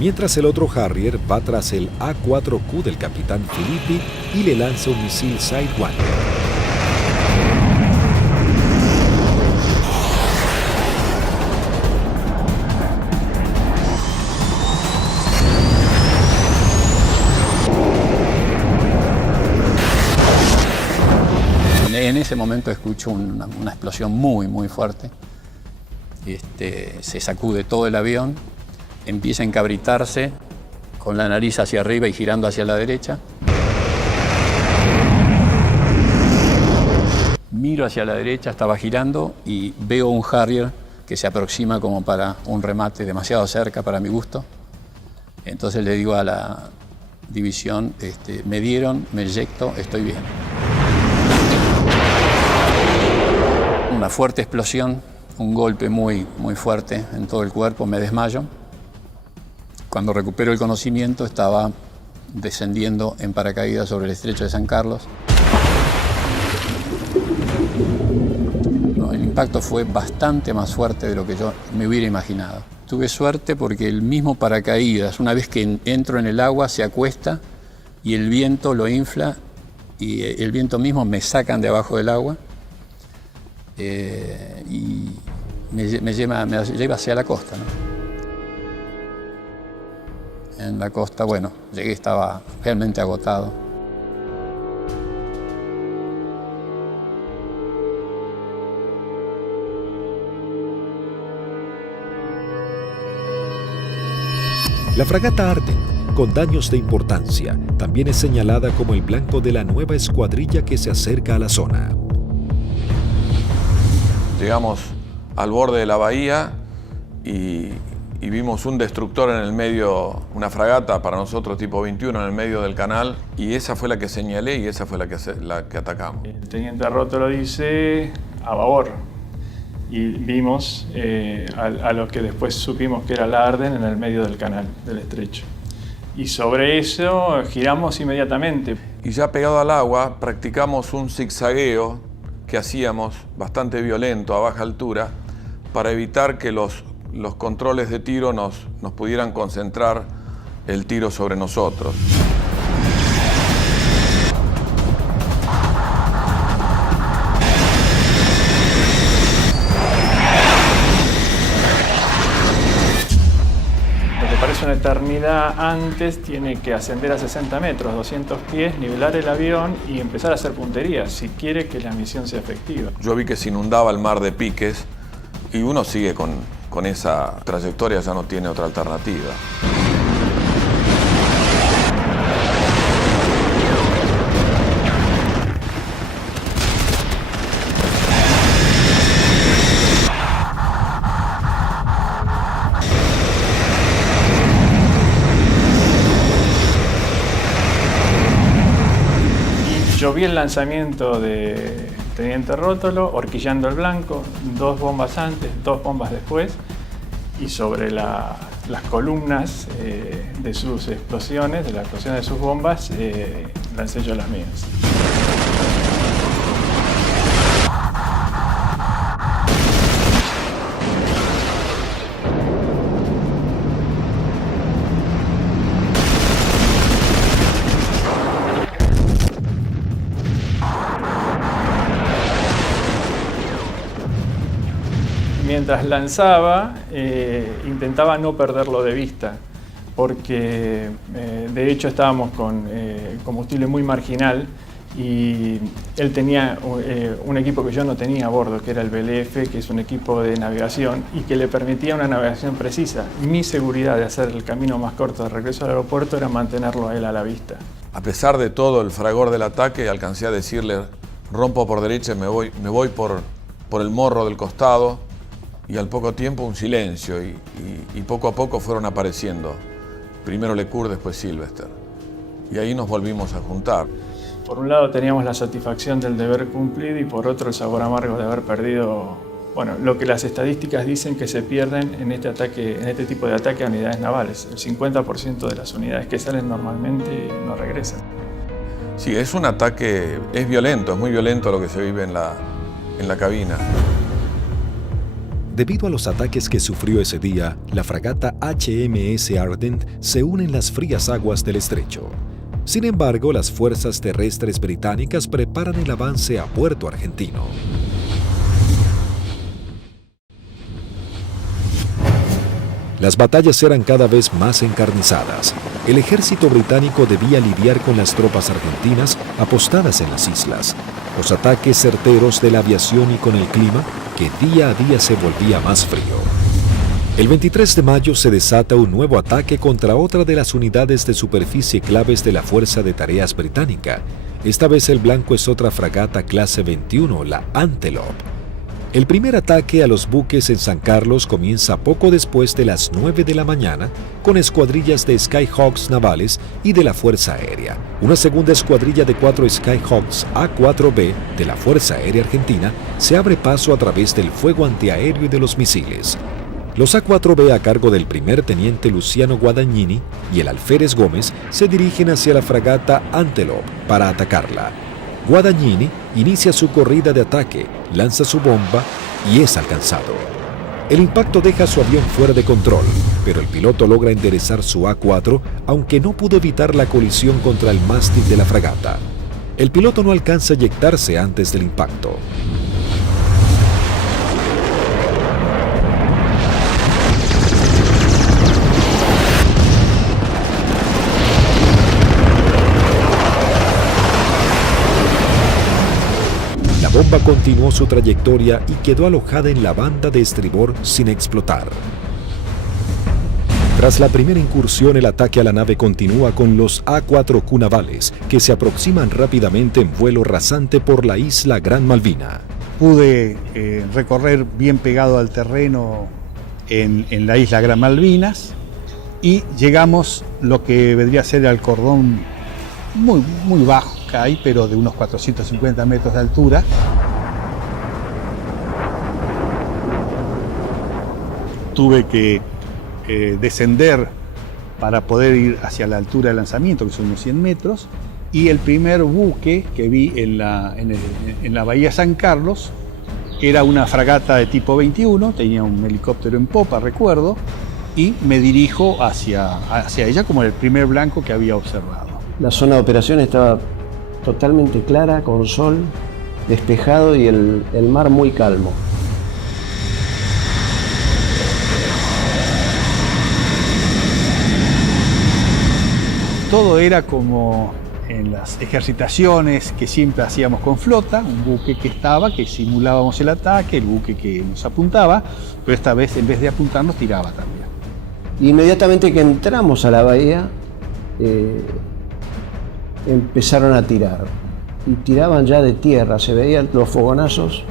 Mientras el otro Harrier va tras el A4Q del capitán Filippi y le lanza un misil Sidewinder. En ese momento escucho una explosión muy fuerte. Se sacude todo el avión, empieza a encabritarse con la nariz hacia arriba y girando hacia la derecha. Miro hacia la derecha, estaba girando y veo un Harrier que se aproxima como para un remate demasiado cerca para mi gusto. Entonces le digo a la división, me dieron, me eyecto, estoy bien. Una fuerte explosión, un golpe muy fuerte en todo el cuerpo, me desmayo. Cuando recupero el conocimiento estaba descendiendo en paracaídas sobre el estrecho de San Carlos. El impacto fue bastante más fuerte de lo que yo me hubiera imaginado. Tuve suerte porque el mismo paracaídas, una vez que entro en el agua, se acuesta y el viento lo infla y el viento mismo me sacan de abajo del agua y me lleva hacia la costa, ¿no? En la costa, bueno, llegué, estaba realmente agotado. La fragata Arden, con daños de importancia, también es señalada como el blanco de la nueva escuadrilla que se acerca a la zona. Llegamos al borde de la bahía y vimos un destructor en el medio, una fragata para nosotros tipo 21 en el medio del canal, y esa fue la que señalé y esa fue la que atacamos. El teniente Rótolo dice a babor y vimos a lo que después supimos que era la Arden en el medio del canal, del estrecho. Y sobre eso giramos inmediatamente. Y ya pegado al agua practicamos un zigzagueo que hacíamos bastante violento a baja altura para evitar que los controles de tiro nos pudieran concentrar el tiro sobre nosotros. Lo que parece una eternidad antes tiene que ascender a 60 metros, 200 pies, nivelar el avión y empezar a hacer puntería si quiere que la misión sea efectiva. Yo vi que se inundaba el mar de piques y uno sigue con esa trayectoria, ya no tiene otra alternativa. Yo vi el lanzamiento de teniente Rótolo, horquillando el blanco, 2 bombas antes, 2 bombas después, y sobre las columnas de sus explosiones, de la explosión de sus bombas, lancé yo las mías. mientras lanzaba, intentaba no perderlo de vista, porque de hecho estábamos con combustible muy marginal y él tenía un equipo que yo no tenía a bordo, que era el BLF, que es un equipo de navegación y que le permitía una navegación precisa. Mi seguridad de hacer el camino más corto de regreso al aeropuerto era mantenerlo a él a la vista. A pesar de todo el fragor del ataque, alcancé a decirle: rompo por derecha y me voy por el morro del costado, y al poco tiempo un silencio y poco a poco fueron apareciendo. Primero Lecour, después Sylvester. Y ahí nos volvimos a juntar. Por un lado teníamos la satisfacción del deber cumplido y por otro el sabor amargo de haber perdido, bueno, lo que las estadísticas dicen que se pierden en este tipo de ataque a unidades navales. El 50% de las unidades que salen normalmente no regresan. Sí, es un ataque, es violento, es muy violento lo que se vive en la cabina. Debido a los ataques que sufrió ese día, la fragata HMS Ardent se une en las frías aguas del estrecho. Sin embargo, las fuerzas terrestres británicas preparan el avance a Puerto Argentino. Las batallas eran cada vez más encarnizadas. El ejército británico debía lidiar con las tropas argentinas apostadas en las islas, los ataques certeros de la aviación y con el clima que día a día se volvía más frío. El 23 de mayo se desata un nuevo ataque contra otra de las unidades de superficie claves de la Fuerza de Tareas británica. Esta vez el blanco es otra fragata clase 21, la Antelope. El primer ataque a los buques en San Carlos comienza poco después de las 9 de la mañana con escuadrillas de Skyhawks navales y de la Fuerza Aérea. Una segunda escuadrilla de 4 Skyhawks A4B de la Fuerza Aérea Argentina se abre paso a través del fuego antiaéreo y de los misiles. Los A4B a cargo del primer teniente Luciano Guadagnini y el alférez Gómez se dirigen hacia la fragata Antelope para atacarla. Guadagnini inicia su corrida de ataque, lanza su bomba y es alcanzado. El impacto deja su avión fuera de control, pero el piloto logra enderezar su A4, aunque no pudo evitar la colisión contra el mástil de la fragata. El piloto no alcanza a eyectarse antes del impacto. La bomba continuó su trayectoria y quedó alojada en la banda de estribor sin explotar. Tras la primera incursión, el ataque a la nave continúa con los A4Q navales, que se aproximan rápidamente en vuelo rasante por la isla Gran Malvina. Pude recorrer bien pegado al terreno en la isla Gran Malvinas y llegamos lo que vendría a ser al cordón muy bajo que hay, pero de unos 450 metros de altura. Tuve que descender para poder ir hacia la altura de lanzamiento, que son unos 100 metros, y el primer buque que vi en la bahía San Carlos era una fragata de tipo 21, tenía un helicóptero en popa, recuerdo, y me dirijo hacia ella como el primer blanco que había observado. La zona de operación estaba totalmente clara, con sol, despejado y el mar muy calmo. Todo era como en las ejercitaciones que siempre hacíamos con flota, un buque que simulábamos el ataque, el buque que nos apuntaba, pero esta vez en vez de apuntarnos tiraba también. Inmediatamente que entramos a la bahía, empezaron a tirar y tiraban ya de tierra, se veían los fogonazos,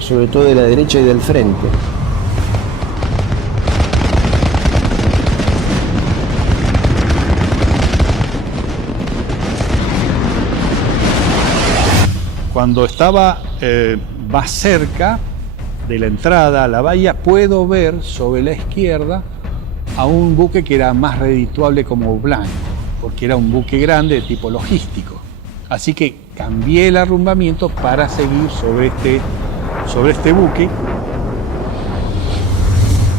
sobre todo de la derecha y del frente. Cuando estaba más cerca de la entrada a la bahía, puedo ver sobre la izquierda a un buque que era más redituable como blanco, porque era un buque grande de tipo logístico. Así que cambié el arrumbamiento para seguir sobre este buque. En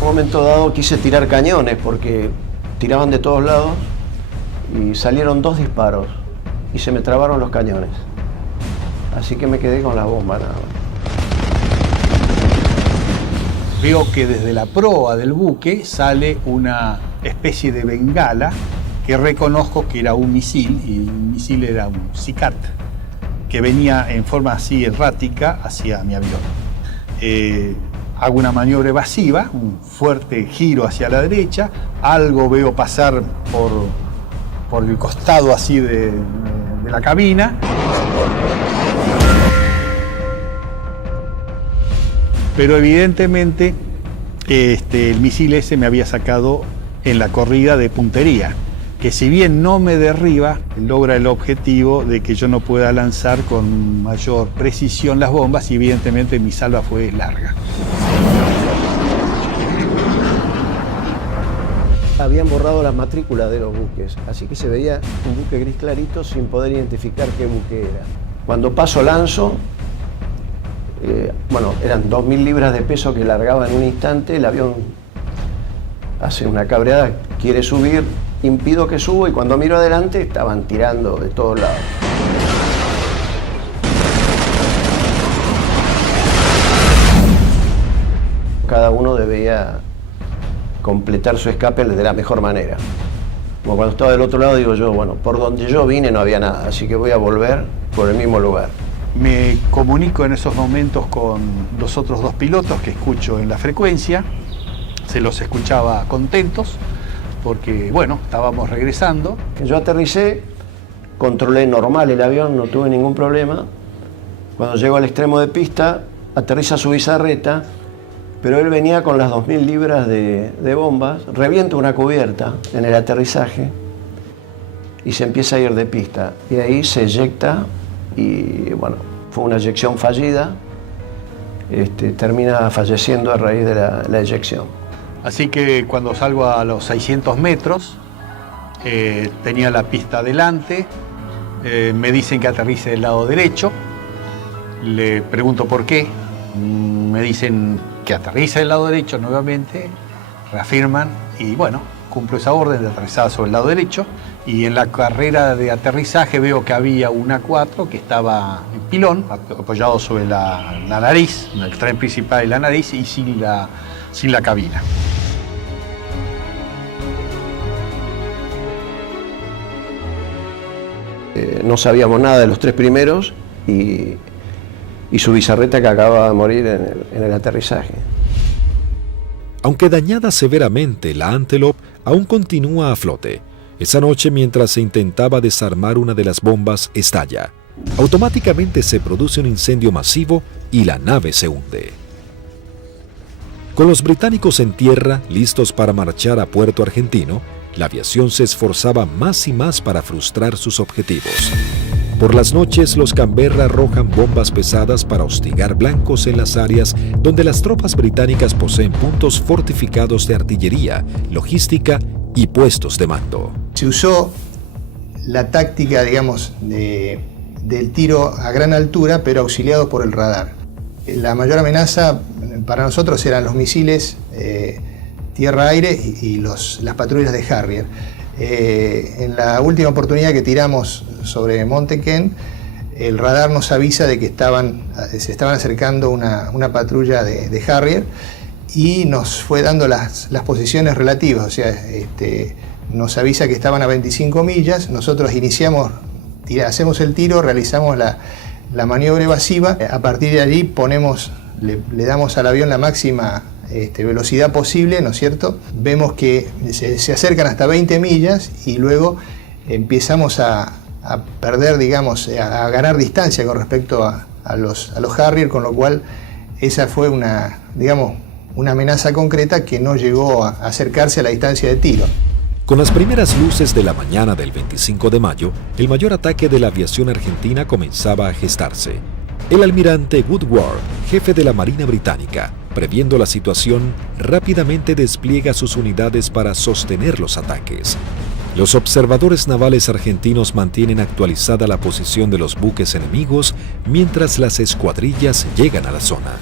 un momento dado quise tirar cañones porque tiraban de todos lados y salieron 2 disparos y se me trabaron los cañones. Así que me quedé con la bomba nada más. veo que desde la proa del buque sale una especie de bengala que reconozco que era un misil, y el misil era un SICAT, que venía en forma así errática hacia mi avión. Hago una maniobra evasiva, un fuerte giro hacia la derecha, algo veo pasar por el costado así de la cabina. Pero evidentemente el misil ese me había sacado en la corrida de puntería, que si bien no me derriba, logra el objetivo de que yo no pueda lanzar con mayor precisión las bombas, y evidentemente mi salva fue larga. Habían borrado las matrículas de los buques, así que se veía un buque gris clarito sin poder identificar qué buque era. Cuando paso lanzo, eran 2.000 libras de peso que largaba en un instante, el avión hace una cabreada, quiere subir, impido que subo, y cuando miro adelante estaban tirando de todos lados. Cada uno debía completar su escape de la mejor manera. Como cuando estaba del otro lado, digo yo, bueno, por donde yo vine no había nada, así que voy a volver por el mismo lugar. Me comunico en esos momentos con los otros 2 pilotos que escucho en la frecuencia. Se los escuchaba contentos porque, bueno, estábamos regresando. Yo aterricé, controlé normal el avión, no tuve ningún problema. Cuando llego al extremo de pista, aterriza su bizarreta, pero él venía con las 2.000 libras de bombas, revienta una cubierta en el aterrizaje y se empieza a ir de pista. Y ahí se eyecta y, bueno, fue una eyección fallida. Termina falleciendo a raíz de la eyección. Así que cuando salgo a los 600 metros, tenía la pista adelante, me dicen que aterrice del lado derecho, le pregunto por qué, me dicen que aterriza del lado derecho nuevamente, reafirman y bueno, cumplo esa orden de aterrizar sobre el lado derecho, y en la carrera de aterrizaje veo que había un A4 que estaba en pilón, apoyado sobre la nariz, en el tren principal de la nariz y sin la cabina. No sabíamos nada de los 3 primeros y su bizarreta que acababa de morir en el aterrizaje. Aunque dañada severamente, la Antelope aún continúa a flote. Esa noche, mientras se intentaba desarmar una de las bombas, estalla. Automáticamente se produce un incendio masivo y la nave se hunde. Con los británicos en tierra, listos para marchar a Puerto Argentino, la aviación se esforzaba más y más para frustrar sus objetivos. Por las noches, los Canberra arrojan bombas pesadas para hostigar blancos en las áreas donde las tropas británicas poseen puntos fortificados de artillería, logística y puestos de mando. Se usó la táctica, digamos, del tiro a gran altura, pero auxiliado por el radar. La mayor amenaza para nosotros eran los misiles tierra-aire y las patrullas de Harrier. En la última oportunidad que tiramos sobre Monte Kent, el radar nos avisa de que se estaban acercando una patrulla de Harrier y nos fue dando las posiciones relativas, o sea, nos avisa que estaban a 25 millas, nosotros hacemos el tiro, realizamos la maniobra evasiva, a partir de allí le damos al avión la máxima velocidad posible, ¿no es cierto? Vemos que se acercan hasta 20 millas y luego empezamos a perder, digamos, a ganar distancia con respecto a los Harrier, con lo cual esa fue una amenaza concreta que no llegó a acercarse a la distancia de tiro. Con las primeras luces de la mañana del 25 de mayo, el mayor ataque de la aviación argentina comenzaba a gestarse. El almirante Woodward, jefe de la Marina Británica, previendo la situación, rápidamente despliega sus unidades para sostener los ataques. Los observadores navales argentinos mantienen actualizada la posición de los buques enemigos mientras las escuadrillas llegan a la zona.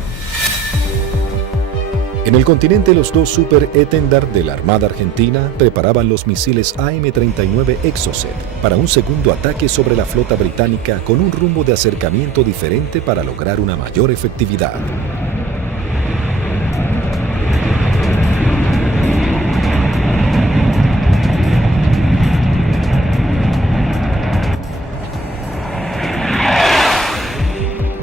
En el continente, los 2 Super Étendard de la Armada Argentina preparaban los misiles AM-39 Exocet para un segundo ataque sobre la flota británica con un rumbo de acercamiento diferente para lograr una mayor efectividad.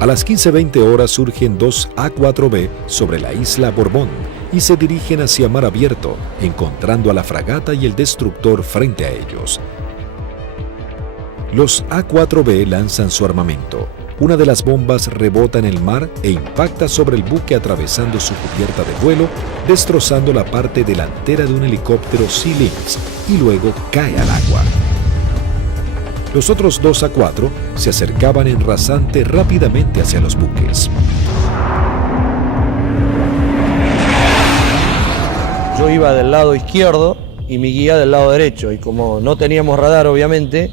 A las 15:20 horas surgen dos A4B sobre la isla Borbón y se dirigen hacia mar abierto, encontrando a la fragata y el destructor frente a ellos. Los A4B lanzan su armamento. Una de las bombas rebota en el mar e impacta sobre el buque atravesando su cubierta de vuelo, destrozando la parte delantera de un helicóptero Sea Lynx y luego cae al agua. Los otros dos A4 se acercaban en rasante rápidamente hacia los buques. Yo iba del lado izquierdo y mi guía del lado derecho, y como no teníamos radar obviamente,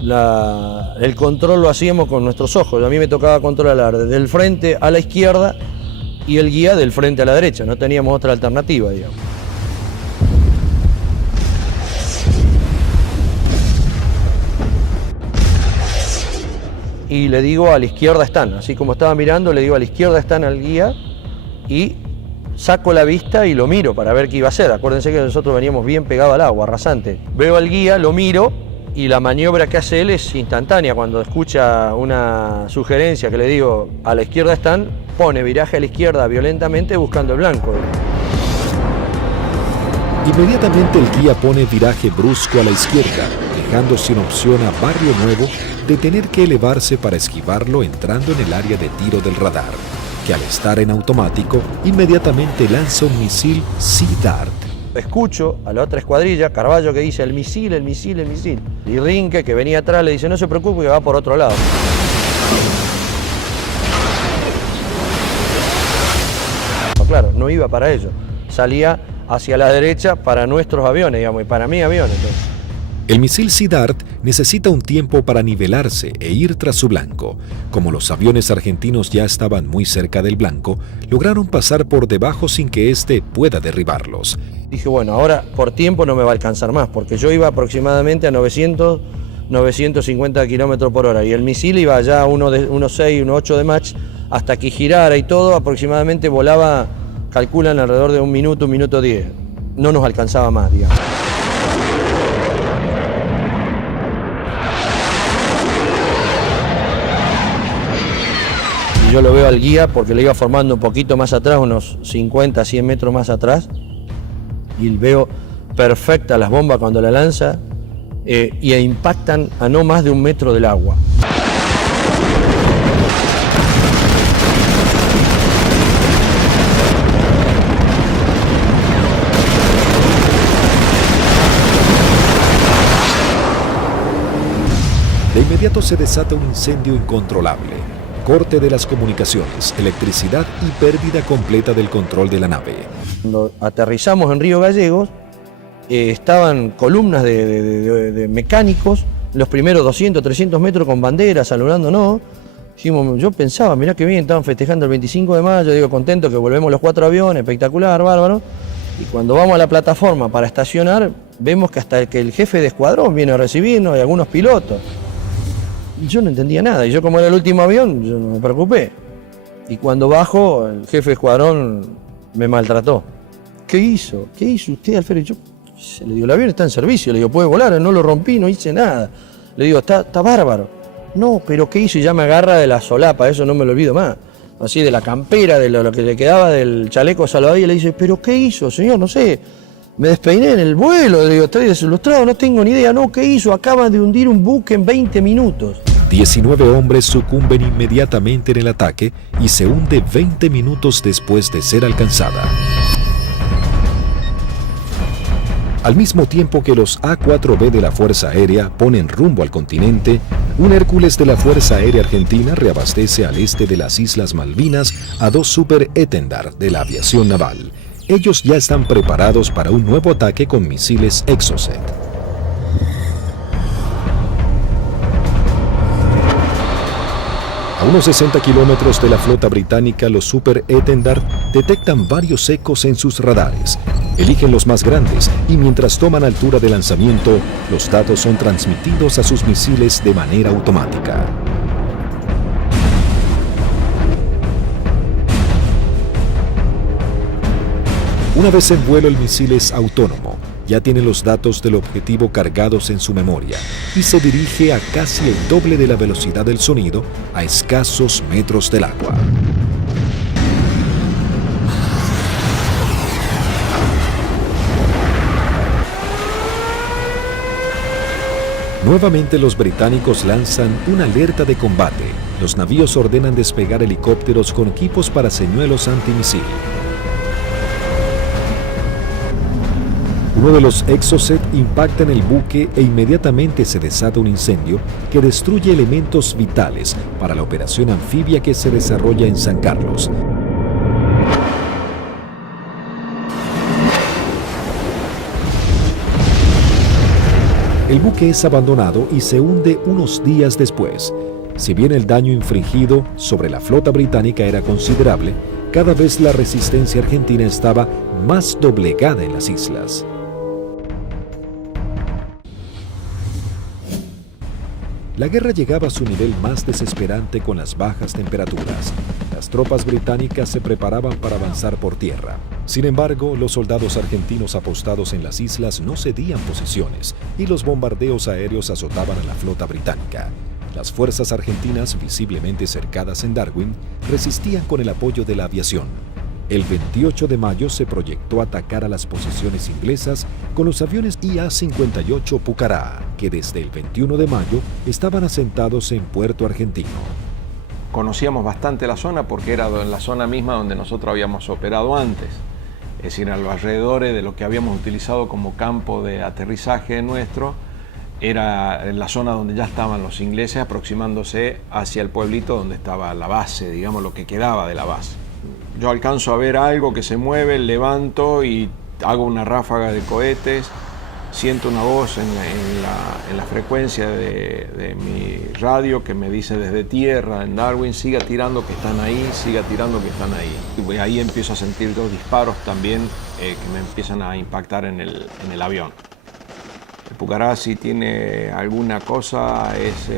el control lo hacíamos con nuestros ojos. A mí me tocaba controlar desde el frente a la izquierda y el guía del frente a la derecha, no teníamos otra alternativa, digamos. Y le digo, a la izquierda están, así como estaba mirando, le digo, a la izquierda están al guía, y saco la vista y lo miro para ver qué iba a hacer. Acuérdense que nosotros veníamos bien pegados al agua, rasante. Veo al guía, lo miro, y la maniobra que hace él es instantánea. Cuando escucha una sugerencia que le digo, a la izquierda están, pone viraje a la izquierda violentamente buscando el blanco. Inmediatamente el guía pone viraje brusco a la izquierda, dejando sin opción a Barrio Nuevo de tener que elevarse para esquivarlo entrando en el área de tiro del radar, que al estar en automático, inmediatamente lanza un misil Sea Dart. Escucho a la otra escuadrilla, Carballo, que dice el misil, el misil, el misil. Y Rinque, que venía atrás, le dice, no se preocupe que va por otro lado. Claro, no iba para ello. Salía hacia la derecha para nuestros aviones, digamos, y para mi avión. Entonces. El misil Sea Dart necesita un tiempo para nivelarse e ir tras su blanco. Como los aviones argentinos ya estaban muy cerca del blanco, lograron pasar por debajo sin que éste pueda derribarlos. Dije, bueno, ahora por tiempo no me va a alcanzar más, porque yo iba aproximadamente a 900, 950 kilómetros por hora, y el misil iba ya a 1.6, 1.8 de Mach, hasta que girara y todo, aproximadamente volaba, calculan alrededor de un minuto 10. No nos alcanzaba más, digamos. Yo lo veo al guía porque le iba formando un poquito más atrás, unos 50, 100 metros más atrás, y veo perfecta las bombas cuando la lanza y impactan a no más de 1 metro del agua. De inmediato se desata un incendio incontrolable. Corte de las comunicaciones, electricidad y pérdida completa del control de la nave. Cuando aterrizamos en Río Gallegos, estaban columnas de mecánicos, los primeros 200, 300 metros con banderas, saludándonos. Yo pensaba, mirá qué bien, estaban festejando el 25 de mayo, digo, contento que volvemos los 4 aviones, espectacular, bárbaro. Y cuando vamos a la plataforma para estacionar, vemos que hasta el jefe de escuadrón viene a recibirnos y algunos pilotos. Yo no entendía nada, y yo como era el último avión, yo no me preocupé. Y cuando bajo, el jefe de escuadrón me maltrató. ¿Qué hizo? ¿Qué hizo usted, Alfredo? Yo le digo, el avión está en servicio, le digo, puede volar, no lo rompí, no hice nada. Le digo, está bárbaro. No, pero ¿qué hizo? Y ya me agarra de la solapa, eso no me lo olvido más. Así de la campera, de lo que le quedaba del chaleco salvavidas, y le dice, ¿pero qué hizo, señor? No sé. Me despeiné en el vuelo, le digo, estoy desilustrado, no tengo ni idea. No, ¿qué hizo? Acaba de hundir un buque en 20 minutos. 19 hombres sucumben inmediatamente en el ataque y se hunde 20 minutos después de ser alcanzada. Al mismo tiempo que los A4B de la Fuerza Aérea ponen rumbo al continente, un Hércules de la Fuerza Aérea Argentina reabastece al este de las Islas Malvinas a 2 Super Étendard de la aviación naval. Ellos ya están preparados para un nuevo ataque con misiles Exocet. A unos 60 kilómetros de la flota británica, los Super Étendard detectan varios ecos en sus radares. Eligen los más grandes y mientras toman altura de lanzamiento, los datos son transmitidos a sus misiles de manera automática. Una vez en vuelo, el misil es autónomo. ya tiene los datos del objetivo cargados en su memoria y se dirige a casi el doble de la velocidad del sonido a escasos metros del agua. Nuevamente los británicos lanzan una alerta de combate. Los navíos ordenan despegar helicópteros con equipos para señuelos antimisil. Uno de los Exocet impacta en el buque e inmediatamente se desata un incendio que destruye elementos vitales para la operación anfibia que se desarrolla en San Carlos. El buque es abandonado y se hunde unos días después. Si bien el daño infligido sobre la flota británica era considerable, cada vez la resistencia argentina estaba más doblegada en las islas. La guerra llegaba a su nivel más desesperante con las bajas temperaturas. Las tropas británicas se preparaban para avanzar por tierra. Sin embargo, los soldados argentinos apostados en las islas no cedían posiciones y los bombardeos aéreos azotaban a la flota británica. Las fuerzas argentinas, visiblemente cercadas en Darwin, resistían con el apoyo de la aviación. El 28 de mayo se proyectó atacar a las posiciones inglesas con los aviones IA-58 Pucará, que desde el 21 de mayo estaban asentados en Puerto Argentino. Conocíamos bastante la zona porque era en la zona misma donde nosotros habíamos operado antes. Es decir, a los alrededores de lo que habíamos utilizado como campo de aterrizaje nuestro, era en la zona donde ya estaban los ingleses aproximándose hacia el pueblito donde estaba la base, digamos, lo que quedaba de la base. Yo alcanzo a ver algo que se mueve, levanto y hago una ráfaga de cohetes, siento una voz en la frecuencia de mi radio que me dice desde tierra, en Darwin, siga tirando que están ahí, siga tirando que están ahí. Y ahí empiezo a sentir dos disparos también que me empiezan a impactar en el avión. El Pucará, si tiene alguna cosa, es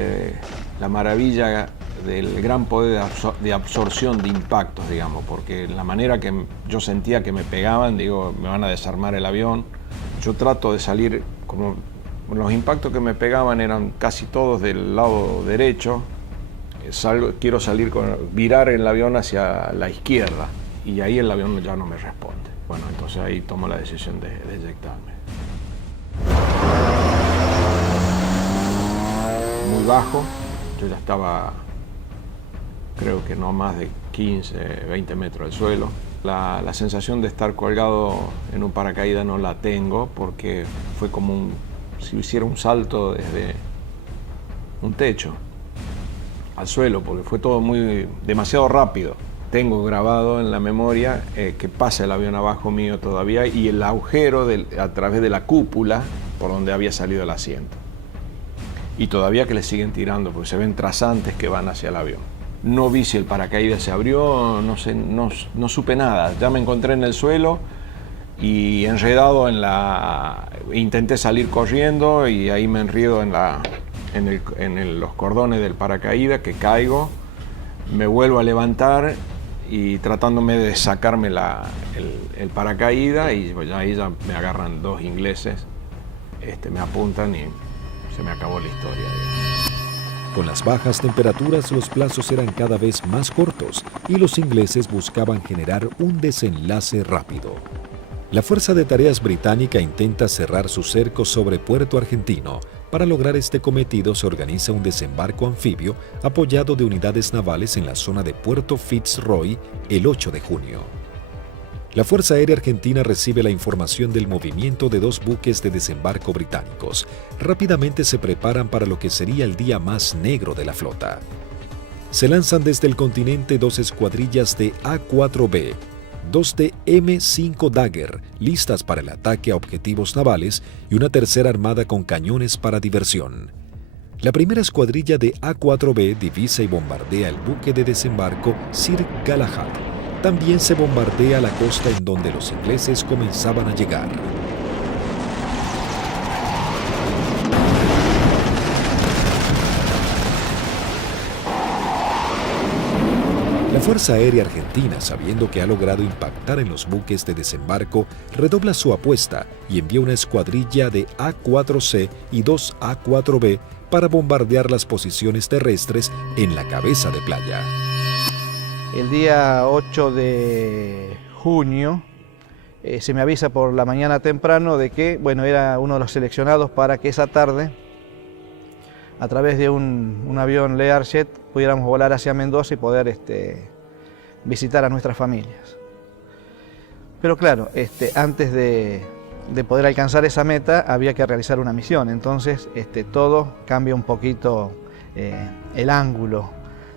la maravilla del gran poder de absorción de impactos, digamos, porque la manera que yo sentía que me pegaban, digo, me van a desarmar el avión. Yo trato de salir, como los impactos que me pegaban eran casi todos del lado derecho, quiero virar el avión hacia la izquierda y ahí el avión ya no me responde. Bueno, entonces ahí tomo la decisión de eyectarme. Muy bajo, yo ya estaba, creo que no más de 15, 20 metros del suelo. La sensación de estar colgado en un paracaídas no la tengo porque fue como si hiciera un salto desde un techo al suelo, porque fue todo demasiado rápido. Tengo grabado en la memoria que pasa el avión abajo mío todavía y el agujero a través de la cúpula por donde había salido el asiento. Y todavía que le siguen tirando porque se ven trazantes que van hacia el avión. No vi si el paracaídas se abrió, no sé, no supe nada. Ya me encontré en el suelo y enredado intenté salir corriendo y ahí me enredo en los cordones del paracaídas, que caigo, me vuelvo a levantar y tratándome de sacarme el paracaídas y pues ahí ya me agarran dos ingleses, me apuntan y se me acabó la historia. Con las bajas temperaturas, los plazos eran cada vez más cortos y los ingleses buscaban generar un desenlace rápido. La Fuerza de Tareas británica intenta cerrar su cerco sobre Puerto Argentino. Para lograr este cometido se organiza un desembarco anfibio apoyado de unidades navales en la zona de Puerto Fitzroy el 8 de junio. La Fuerza Aérea Argentina recibe la información del movimiento de dos buques de desembarco británicos. Rápidamente se preparan para lo que sería el día más negro de la flota. Se lanzan desde el continente dos escuadrillas de A4B, dos de M5 Dagger, listas para el ataque a objetivos navales, y una tercera armada con cañones para diversión. La primera escuadrilla de A4B divisa y bombardea el buque de desembarco Sir Galahad. También se bombardea la costa en donde los ingleses comenzaban a llegar. La Fuerza Aérea Argentina, sabiendo que ha logrado impactar en los buques de desembarco, redobla su apuesta y envía una escuadrilla de A-4C y 2 A-4B para bombardear las posiciones terrestres en la cabeza de playa. El día 8 de junio se me avisa por la mañana temprano de que, bueno, era uno de los seleccionados para que esa tarde, a través de un avión Learjet, pudiéramos volar hacia Mendoza y poder visitar a nuestras familias. Pero claro, antes de poder alcanzar esa meta había que realizar una misión, entonces todo cambia un poquito el ángulo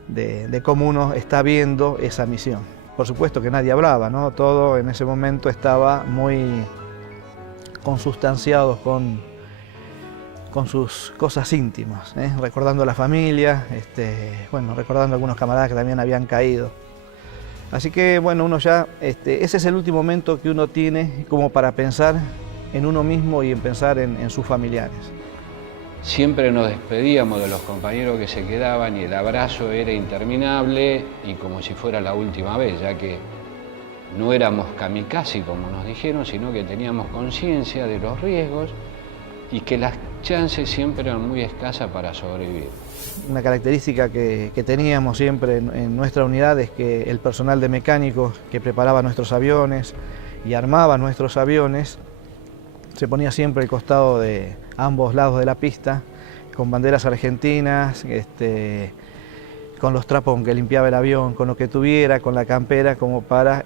de cómo uno está viendo esa misión. Por supuesto que nadie hablaba, ¿no? Todo en ese momento estaba muy consustanciado con sus cosas íntimas, recordando a la familia, bueno, recordando a algunos camaradas que también habían caído. Así que bueno, uno ya, ese es el último momento que uno tiene como para pensar en uno mismo y en pensar en sus familiares. Siempre nos despedíamos de los compañeros que se quedaban y el abrazo era interminable y como si fuera la última vez, ya que no éramos kamikaze como nos dijeron, sino que teníamos conciencia de los riesgos y que las chances siempre eran muy escasas para sobrevivir. Una característica que teníamos siempre en nuestra unidad es que el personal de mecánicos que preparaba nuestros aviones y armaba nuestros aviones se ponía siempre al costado de ambos lados de la pista, con banderas argentinas, con los trapos con que limpiaba el avión, con lo que tuviera, con la campera, como para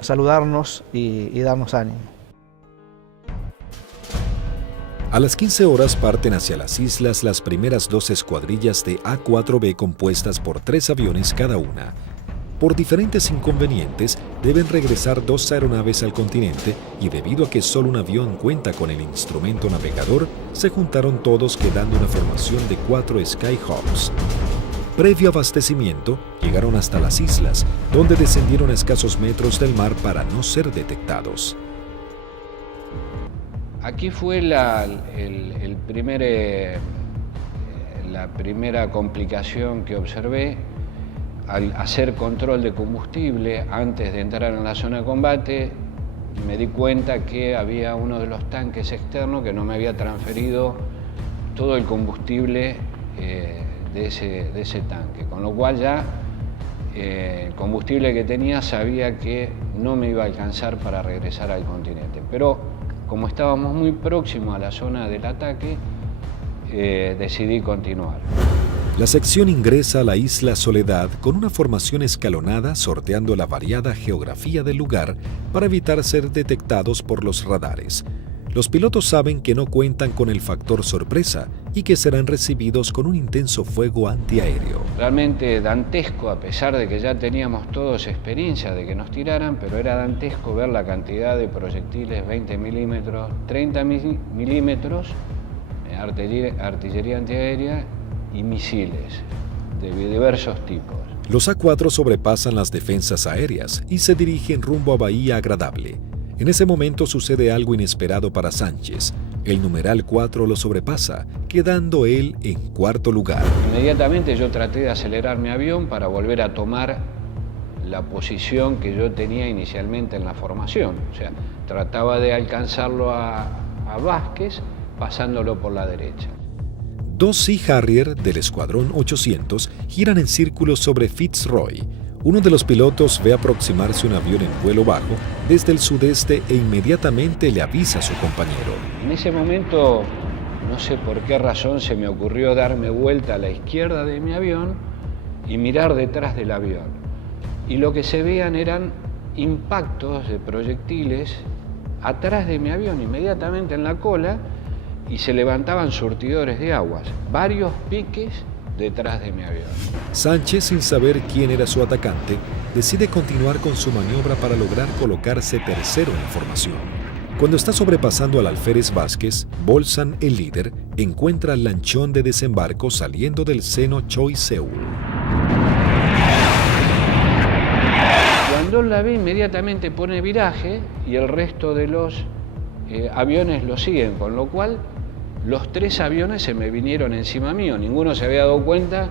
saludarnos y darnos ánimo. A las 15 horas parten hacia las islas las primeras 2 escuadrillas de A-4B compuestas por 3 aviones cada una. Por diferentes inconvenientes, deben regresar 2 aeronaves al continente y debido a que solo un avión cuenta con el instrumento navegador, se juntaron todos quedando una formación de 4 Skyhawks. Previo abastecimiento, llegaron hasta las islas, donde descendieron a escasos metros del mar para no ser detectados. Aquí fue la primera complicación que observé. Al hacer control de combustible antes de entrar en la zona de combate, me di cuenta que había uno de los tanques externos que no me había transferido todo el combustible de ese tanque, con lo cual ya el combustible que tenía sabía que no me iba a alcanzar para regresar al continente. Pero como estábamos muy próximos a la zona del ataque, decidí continuar. La sección ingresa a la isla Soledad con una formación escalonada sorteando la variada geografía del lugar para evitar ser detectados por los radares. Los pilotos saben que no cuentan con el factor sorpresa y que serán recibidos con un intenso fuego antiaéreo. Realmente dantesco, a pesar de que ya teníamos todos experiencia de que nos tiraran, pero era dantesco ver la cantidad de proyectiles 20 milímetros, 30 milímetros, artillería antiaérea y misiles de diversos tipos. Los A-4 sobrepasan las defensas aéreas y se dirigen rumbo a Bahía Agradable. En ese momento sucede algo inesperado para Sánchez. El numeral 4 lo sobrepasa, quedando él en cuarto lugar. Inmediatamente yo traté de acelerar mi avión para volver a tomar la posición que yo tenía inicialmente en la formación. O sea, trataba de alcanzarlo a Vázquez pasándolo por la derecha. 2 Sea Harrier del Escuadrón 800 giran en círculo sobre Fitzroy. Uno de los pilotos ve aproximarse un avión en vuelo bajo desde el sudeste e inmediatamente le avisa a su compañero. En ese momento, no sé por qué razón, se me ocurrió darme vuelta a la izquierda de mi avión y mirar detrás del avión. Y lo que se veían eran impactos de proyectiles atrás de mi avión, inmediatamente en la cola, y se levantaban surtidores de aguas, varios piques detrás de mi avión. Sánchez, sin saber quién era su atacante, decide continuar con su maniobra para lograr colocarse tercero en la formación. Cuando está sobrepasando al alférez Vázquez, Bolsan, el líder, encuentra al lanchón de desembarco saliendo del seno Choi Seul. Cuando la ve, inmediatamente pone viraje y el resto de los aviones lo siguen, con lo cual los 3 aviones se me vinieron encima mío. Ninguno se había dado cuenta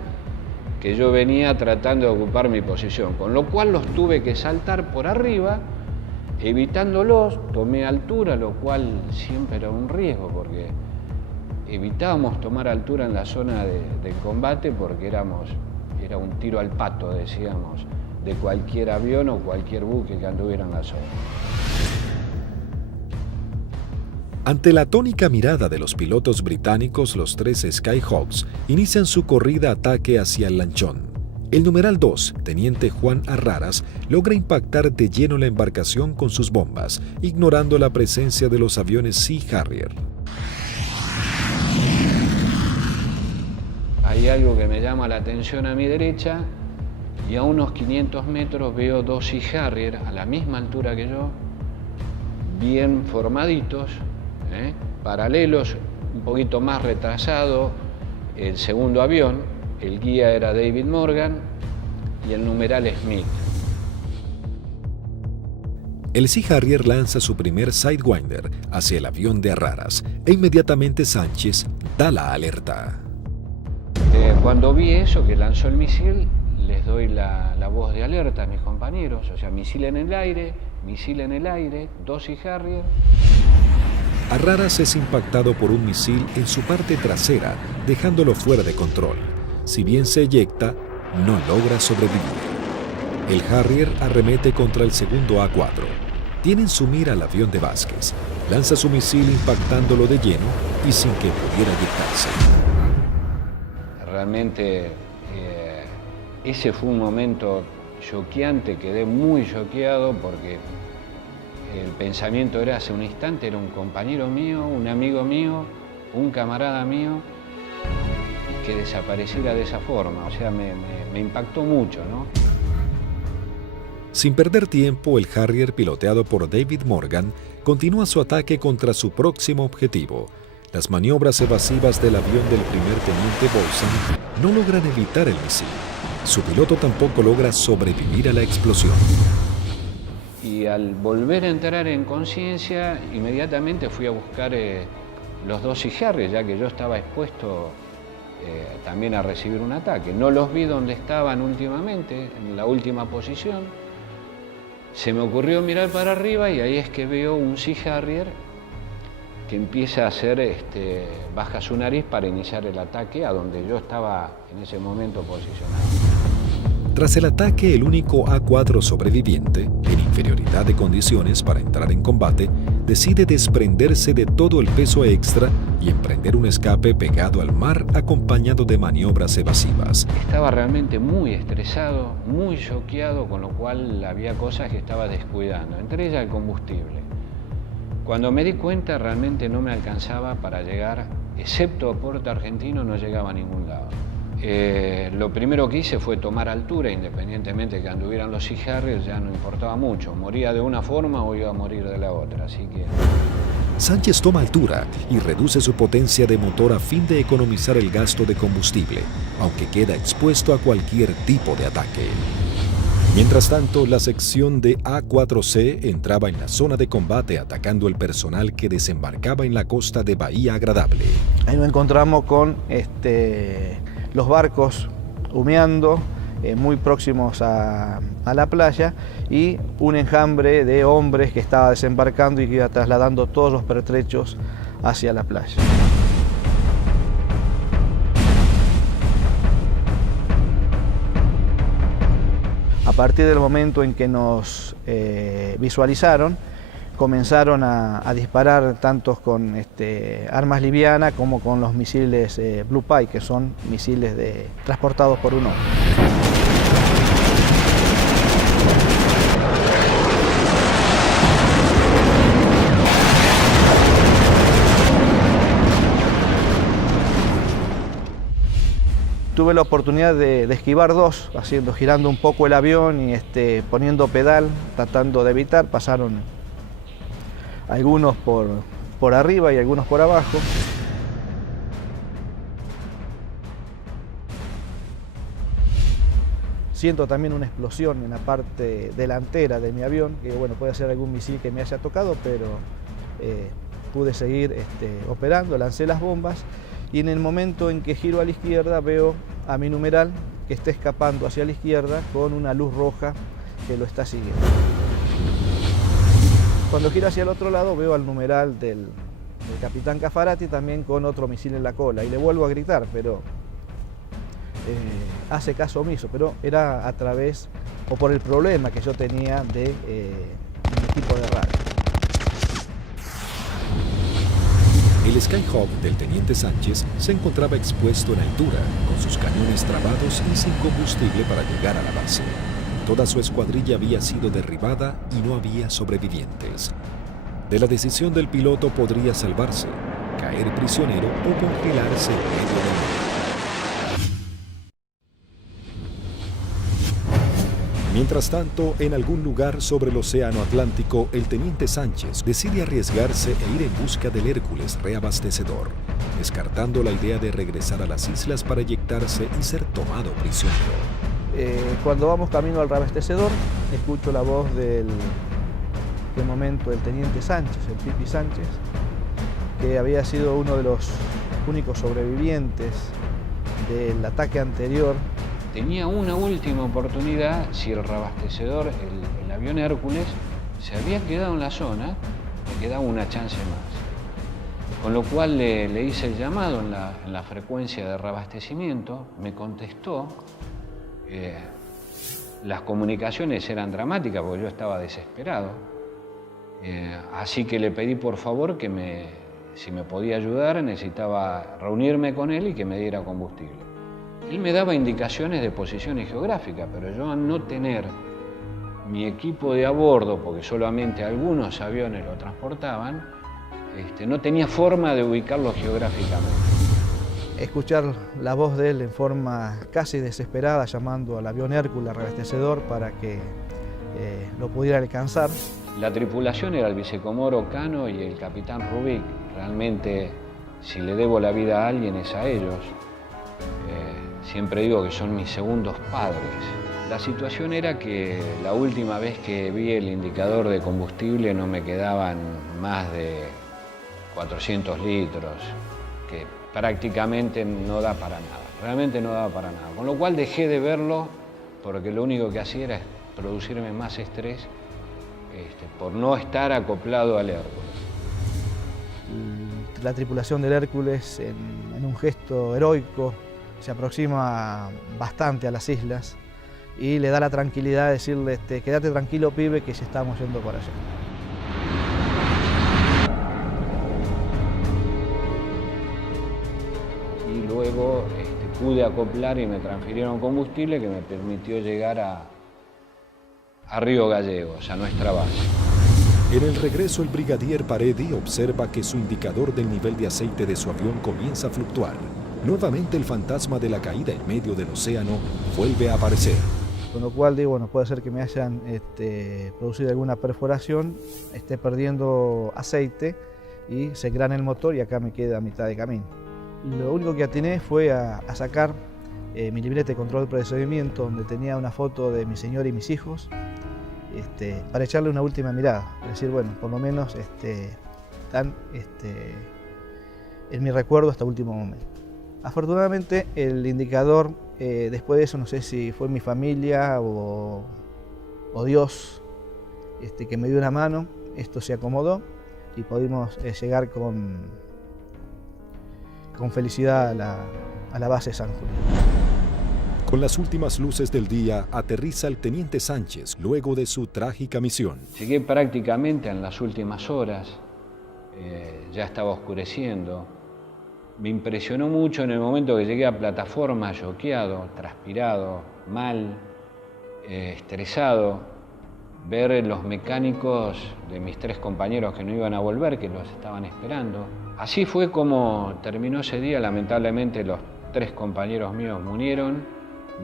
que yo venía tratando de ocupar mi posición, con lo cual los tuve que saltar por arriba, evitándolos, tomé altura, lo cual siempre era un riesgo, porque evitábamos tomar altura en la zona del combate porque era un tiro al pato, decíamos, de cualquier avión o cualquier buque que anduviera en la zona. Ante la atónica mirada de los pilotos británicos, los 3 Skyhawks inician su corrida-ataque hacia el lanchón. El numeral 2, teniente Juan Arraras, logra impactar de lleno la embarcación con sus bombas, ignorando la presencia de los aviones Sea Harrier. Hay algo que me llama la atención a mi derecha y a unos 500 metros veo 2 Sea Harrier a la misma altura que yo, bien formaditos, paralelos, un poquito más retrasado el segundo avión, el guía era David Morgan y el numeral Smith. El Sea Harrier lanza su primer Sidewinder hacia el avión de Arraras e inmediatamente Sánchez da la alerta. Cuando vi eso, que lanzó el misil, les doy la voz de alerta a mis compañeros, o sea, misil en el aire, 2 Sea Harrier. Arraras es impactado por un misil en su parte trasera, dejándolo fuera de control. Si bien se eyecta, no logra sobrevivir. El Harrier arremete contra el segundo A4. Tiene en su mira al avión de Vázquez. Lanza su misil impactándolo de lleno y sin que pudiera eyectarse. Realmente ese fue un momento choqueante, quedé muy choqueado porque el pensamiento era hace un instante, era un compañero mío, un amigo mío, un camarada mío, que desapareciera de esa forma, o sea, me impactó mucho, ¿no? Sin perder tiempo, el Harrier, piloteado por David Morgan, continúa su ataque contra su próximo objetivo. Las maniobras evasivas del avión del primer teniente Bolson no logran evitar el misil. Su piloto tampoco logra sobrevivir a la explosión. Y al volver a entrar en conciencia, inmediatamente fui a buscar los 2 Sea Harrier, ya que yo estaba expuesto también a recibir un ataque. No los vi donde estaban últimamente, en la última posición. Se me ocurrió mirar para arriba y ahí es que veo un Sea Harrier que empieza a hacer, baja su nariz para iniciar el ataque a donde yo estaba en ese momento posicionado. Tras el ataque, el único A4 sobreviviente, en inferioridad de condiciones para entrar en combate, decide desprenderse de todo el peso extra y emprender un escape pegado al mar acompañado de maniobras evasivas. Estaba realmente muy estresado, muy choqueado, con lo cual había cosas que estaba descuidando, entre ellas el combustible. Cuando me di cuenta, realmente no me alcanzaba para llegar, excepto a Puerto Argentino, no llegaba a ningún lado. Lo primero que hice fue tomar altura, independientemente de que anduvieran los Sea Harrier, ya no importaba mucho. Moría de una forma o iba a morir de la otra, así que... Sánchez toma altura y reduce su potencia de motor a fin de economizar el gasto de combustible, aunque queda expuesto a cualquier tipo de ataque. Mientras tanto, la sección de A4C entraba en la zona de combate atacando el personal que desembarcaba en la costa de Bahía Agradable. Ahí nos encontramos con los barcos humeando, muy próximos a la playa, y un enjambre de hombres que estaba desembarcando y que iba trasladando todos los pertrechos hacia la playa. A partir del momento en que nos visualizaron, comenzaron a disparar tanto con armas livianas como con los misiles Blue Pie, que son misiles transportados por un hombre. Tuve la oportunidad de esquivar 2, girando un poco el avión y poniendo pedal, tratando de evitar. Pasaron algunos por arriba y algunos por abajo. Siento también una explosión en la parte delantera de mi avión, que bueno, puede ser algún misil que me haya tocado, pero pude seguir operando, lancé las bombas y en el momento en que giro a la izquierda veo a mi numeral que está escapando hacia la izquierda con una luz roja que lo está siguiendo. Cuando gira hacia el otro lado veo al numeral del capitán Caffarati también con otro misil en la cola y le vuelvo a gritar, pero hace caso omiso, pero era a través o por el problema que yo tenía de mi equipo de radio. El Skyhawk del teniente Sánchez se encontraba expuesto en altura, con sus cañones trabados y sin combustible para llegar a la base. Toda su escuadrilla había sido derribada y no había sobrevivientes. De la decisión del piloto podría salvarse, caer prisionero o congelarse en medio del mar. Mientras tanto, en algún lugar sobre el océano Atlántico, el teniente Sánchez decide arriesgarse e ir en busca del Hércules reabastecedor, descartando la idea de regresar a las islas para eyectarse y ser tomado prisionero. Cuando vamos camino al reabastecedor, escucho la voz del momento del teniente Sánchez, el Pipi Sánchez, que había sido uno de los únicos sobrevivientes del ataque anterior. Tenía una última oportunidad si el reabastecedor, el avión Hércules, se había quedado en la zona, le quedaba una chance más. Con lo cual le hice el llamado en la frecuencia de reabastecimiento, me contestó. Las comunicaciones eran dramáticas porque yo estaba desesperado. Así que le pedí por favor que si me podía ayudar, necesitaba reunirme con él y que me diera combustible. Él me daba indicaciones de posiciones geográficas, pero yo al no tener mi equipo de a bordo, porque solamente algunos aviones lo transportaban, no tenía forma de ubicarlo geográficamente. Escuchar la voz de él en forma casi desesperada, llamando al avión Hércules reabastecedor para que lo pudiera alcanzar. La tripulación era el vicecomoro Cano y el capitán Rubik. Realmente, si le debo la vida a alguien es a ellos. Siempre digo que son mis segundos padres. La situación era que la última vez que vi el indicador de combustible no me quedaban más de 400 litros, que prácticamente no da para nada, realmente no daba para nada. Con lo cual dejé de verlo porque lo único que hacía era producirme más estrés por no estar acoplado al Hércules. La tripulación del Hércules, en un gesto heroico, se aproxima bastante a las islas y le da la tranquilidad de decirle, quédate tranquilo, pibe, que ya estamos yendo por allá. Y luego pude acoplar y me transfirieron combustible que me permitió llegar a Río Gallegos, a nuestra base. En el regreso, el brigadier Paredi observa que su indicador del nivel de aceite de su avión comienza a fluctuar. Nuevamente el fantasma de la caída en medio del océano vuelve a aparecer. Con lo cual digo, bueno, puede ser que me hayan producido alguna perforación, esté perdiendo aceite y se engrana el motor y acá me queda a mitad de camino. Lo único que atiné fue a sacar mi libreta de control de procedimiento donde tenía una foto de mi señora y mis hijos para echarle una última mirada. Es decir, bueno, por lo menos están en mi recuerdo hasta el último momento. Afortunadamente el indicador, después de eso, no sé si fue mi familia o Dios que me dio una mano, esto se acomodó y pudimos llegar con felicidad a la base San Julián. Con las últimas luces del día, aterriza el teniente Sánchez luego de su trágica misión. Llegué prácticamente en las últimas horas, ya estaba oscureciendo. Me impresionó mucho en el momento que llegué a plataforma, choqueado, transpirado, mal, estresado, ver los mecánicos de mis 3 compañeros que no iban a volver, que los estaban esperando. Así fue como terminó ese día. Lamentablemente los 3 compañeros míos murieron,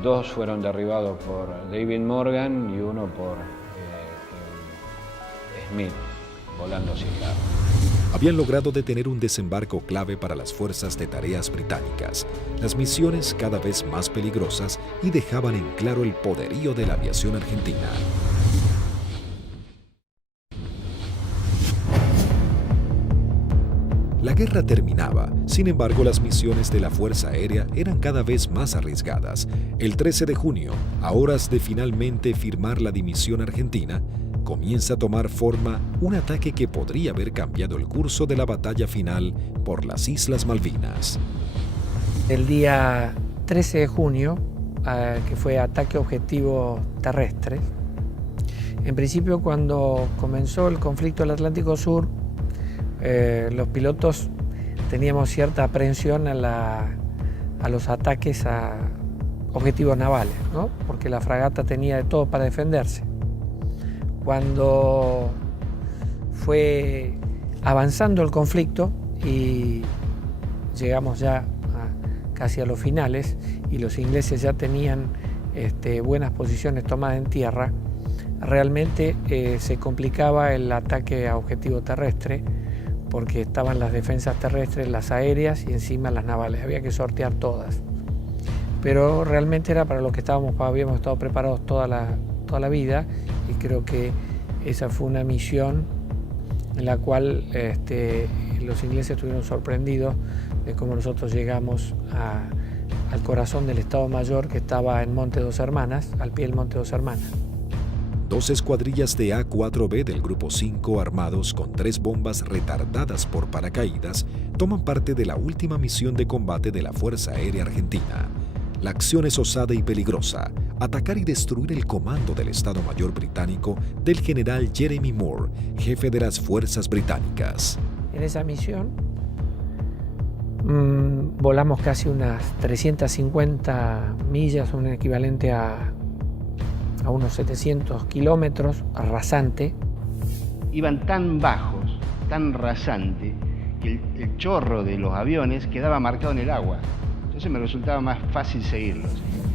2 fueron derribados por David Morgan y 1 por Smith, volando cigarro. Habían logrado detener un desembarco clave para las fuerzas de tareas británicas, las misiones cada vez más peligrosas y dejaban en claro el poderío de la aviación argentina. La guerra terminaba, sin embargo las misiones de la Fuerza Aérea eran cada vez más arriesgadas. El 13 de junio, a horas de finalmente firmar la dimisión argentina, comienza a tomar forma un ataque que podría haber cambiado el curso de la batalla final por las Islas Malvinas. El día 13 de junio, que fue ataque objetivo terrestre, en principio cuando comenzó el conflicto del Atlántico Sur, los pilotos teníamos cierta aprehensión a los ataques a objetivos navales, ¿no? Porque la fragata tenía de todo para defenderse. Cuando fue avanzando el conflicto y llegamos ya casi a los finales y los ingleses ya tenían buenas posiciones tomadas en tierra, realmente se complicaba el ataque a objetivo terrestre porque estaban las defensas terrestres, las aéreas y encima las navales. Había que sortear todas. Pero realmente era para lo que habíamos estado preparados toda la vida y creo que esa fue una misión en la cual los ingleses estuvieron sorprendidos de cómo nosotros llegamos al corazón del Estado Mayor que estaba en Monte Dos Hermanas, al pie del Monte Dos Hermanas. 2 escuadrillas de A-4B del Grupo 5 armados con 3 bombas retardadas por paracaídas toman parte de la última misión de combate de la Fuerza Aérea Argentina. La acción es osada y peligrosa, atacar y destruir el comando del Estado Mayor británico del general Jeremy Moore, jefe de las fuerzas británicas. En esa misión volamos casi unas 350 millas, un equivalente a unos 700 kilómetros, rasante. Iban tan bajos, tan rasante, que el chorro de los aviones quedaba marcado en el agua. Entonces me resultaba más fácil seguirlos.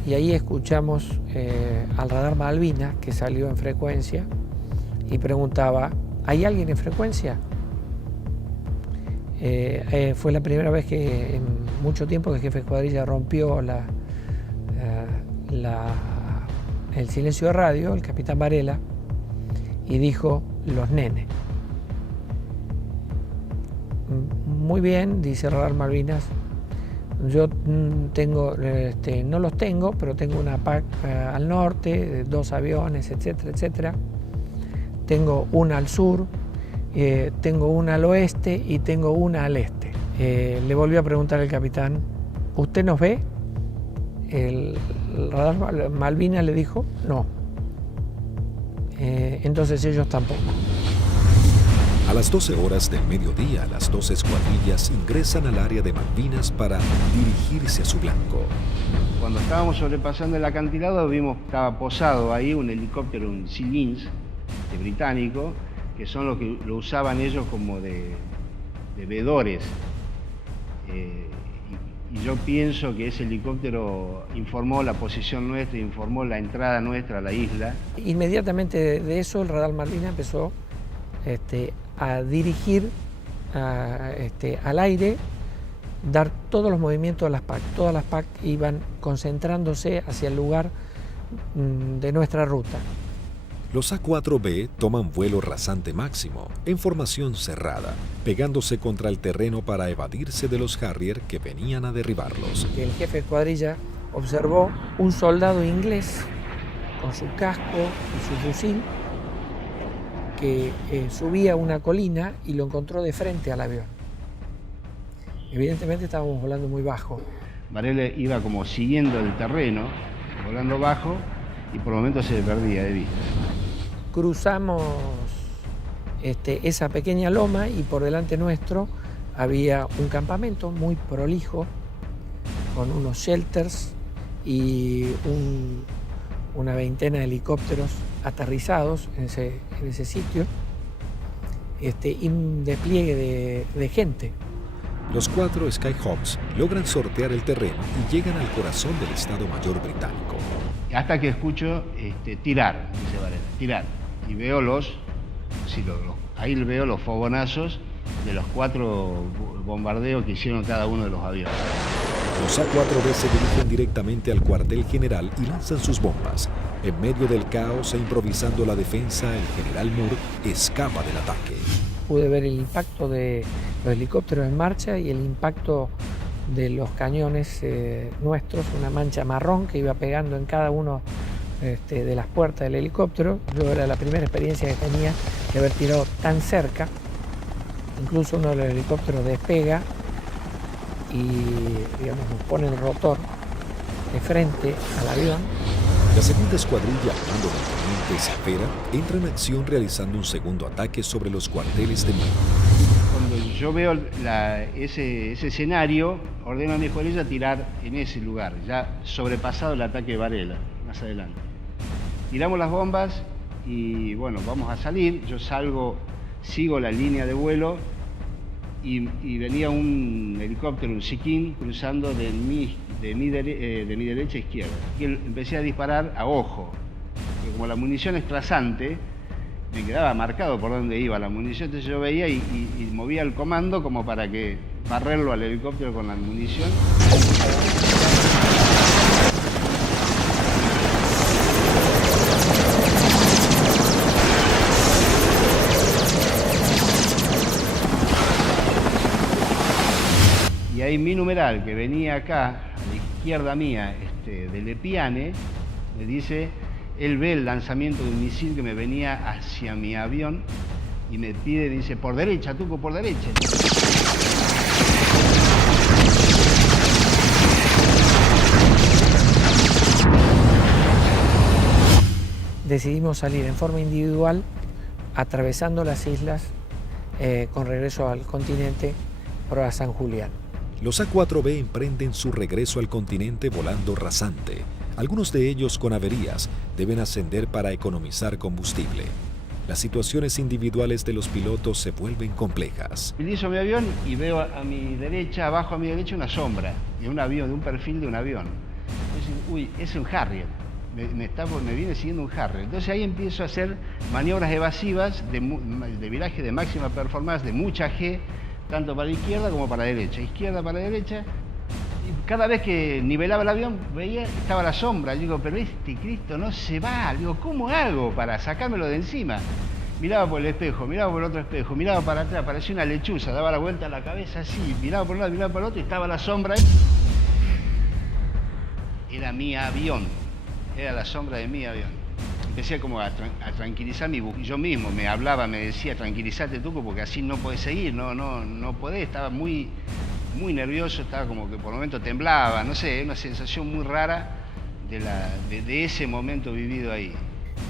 Y ahí escuchamos al radar Malvinas, que salió en frecuencia, y preguntaba, ¿hay alguien en frecuencia? Fue la primera vez que en mucho tiempo que el jefe de escuadrilla rompió el silencio de radio, el capitán Varela, y dijo, los nenes. Muy bien, dice Radar Malvinas, yo tengo, no los tengo, pero tengo una PAC al norte, 2 aviones, etcétera, etcétera. Tengo una al sur, tengo una al oeste y tengo una al este. Le volvió a preguntar el capitán, ¿usted nos ve? El radar Malvinas le dijo, no. Entonces ellos tampoco. A las 12 horas del mediodía, las 2 escuadrillas ingresan al área de Malvinas para dirigirse a su blanco. Cuando estábamos sobrepasando el acantilado, vimos que estaba posado ahí un helicóptero, un Sea Lynx británico, que son los que lo usaban ellos como de vedores. Y yo pienso que ese helicóptero informó la posición nuestra, informó la entrada nuestra a la isla. Inmediatamente de eso el radar Malvinas empezó a dirigir al aire, dar todos los movimientos de las PAC. Todas las PAC iban concentrándose hacia el lugar de nuestra ruta. Los A-4B toman vuelo rasante máximo, en formación cerrada, pegándose contra el terreno para evadirse de los Harrier que venían a derribarlos. El jefe de escuadrilla observó un soldado inglés con su casco y su fusil que subía una colina y lo encontró de frente al avión. Evidentemente estábamos volando muy bajo. Varela iba como siguiendo el terreno, volando bajo, y por momentos se perdía de vista. Cruzamos esa pequeña loma y por delante nuestro había un campamento muy prolijo con unos shelters y una veintena de helicópteros aterrizados en ese sitio y un despliegue de gente. Los 4 Skyhawks logran sortear el terreno y llegan al corazón del Estado Mayor británico. Hasta que escucho tirar, dice Varela, tirar. Y veo ahí veo los fogonazos de los 4 bombardeos que hicieron cada uno de los aviones. Los A-4B se dirigen directamente al cuartel general y lanzan sus bombas. En medio del caos e improvisando la defensa, el general Moore escapa del ataque. pude ver el impacto de los helicópteros en marcha y el impacto de los cañones nuestros, una mancha marrón que iba pegando en cada uno de las puertas del helicóptero. Yo era la primera experiencia que tenía de haber tirado tan cerca. Incluso uno de los helicópteros despega y, digamos, nos pone el rotor de frente al avión. La segunda escuadrilla, al mando del teniente Cepeda, entra en acción realizando un segundo ataque sobre los cuarteles de mando. Cuando yo veo ese escenario, ordeno a mi escuadrilla tirar en ese lugar, ya sobrepasado el ataque de Varela, más adelante. Tiramos las bombas y bueno, vamos a salir. Yo salgo, sigo la línea de vuelo y venía un helicóptero, un Siquín, cruzando de mi derecha a izquierda. Y empecé a disparar a ojo, porque como la munición es trazante, me quedaba marcado por dónde iba la munición, entonces yo veía y movía el comando como para que barrerlo al helicóptero con la munición. Y ahí mi numeral, que venía acá, a la izquierda mía, de Lepiane, me dice, él ve el lanzamiento de un misil que me venía hacia mi avión y me pide, dice, por derecha, Tuco, por derecha. Decidimos salir en forma individual, atravesando las islas, con regreso al continente por a San Julián. Los A4B emprenden su regreso al continente volando rasante. Algunos de ellos con averías deben ascender para economizar combustible. Las situaciones individuales de los pilotos se vuelven complejas. Utilizo mi avión y veo a mi derecha, abajo a mi derecha, una sombra de un avión, de un perfil de un avión. Entonces, uy, es un Harrier. Me viene siguiendo un Harrier. Entonces ahí empiezo a hacer maniobras evasivas de viraje de máxima performance, de mucha G, tanto para la izquierda como para la derecha. Izquierda para la derecha. Y cada vez que nivelaba el avión, veía que estaba la sombra. Digo, pero este Cristo no se va. Digo, ¿cómo hago para sacármelo de encima? Miraba por el espejo, miraba por el otro espejo, miraba para atrás, parecía una lechuza, daba la vuelta a la cabeza así, miraba por un lado, miraba por el otro y estaba la sombra. Era mi avión, era la sombra de mi avión. Empecé como a tranquilizar yo mismo, me hablaba, me decía, tranquilízate Tuco, porque así no podés seguir, no podés, estaba muy nervioso, estaba como que por momentos temblaba, no sé, una sensación muy rara de ese momento vivido ahí.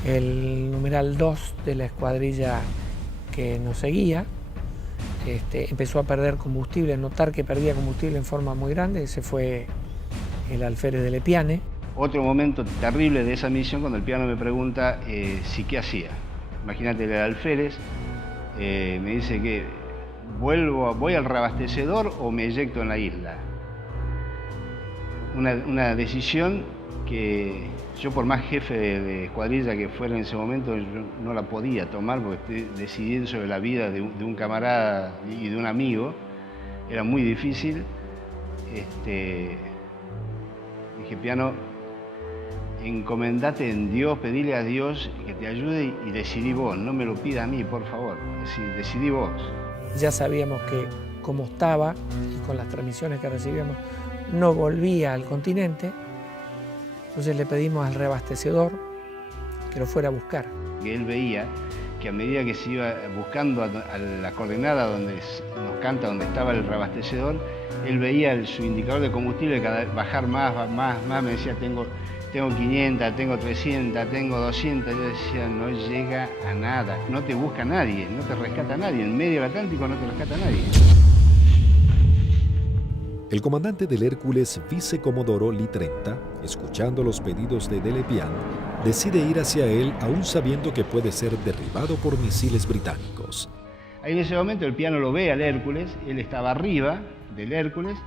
El numeral 2 de la escuadrilla que nos seguía empezó a perder combustible, a notar que perdía combustible en forma muy grande. Ese fue el alférez de Lepiane. Otro momento terrible de esa misión, cuando el piano me pregunta si qué hacía. Imagínate, el alférez me dice que voy al reabastecedor o me eyecto en la isla. Una decisión que yo, por más jefe de escuadrilla que fuera en ese momento, yo no la podía tomar porque estoy decidiendo sobre la vida de un camarada y de un amigo. Era muy difícil. Dije, piano, encomendate en Dios, pedile a Dios que te ayude y decidí vos, no me lo pida a mí, por favor, decidí vos. Ya sabíamos que como estaba y con las transmisiones que recibíamos no volvía al continente, entonces le pedimos al reabastecedor que lo fuera a buscar. Que él veía que a medida que se iba buscando a la coordenada donde nos canta, donde estaba el reabastecedor, él veía su indicador de combustible cada vez bajar más, me decía, tengo 500, tengo 300, tengo 200, yo decía, no llega a nada, no te busca nadie, no te rescata nadie, en medio del Atlántico no te rescata nadie. El comandante del Hércules, vicecomodoro Lee 30, escuchando los pedidos de Lepiane, decide ir hacia él aún sabiendo que puede ser derribado por misiles británicos. Ahí en ese momento el piano lo ve al Hércules, él estaba arriba del Hércules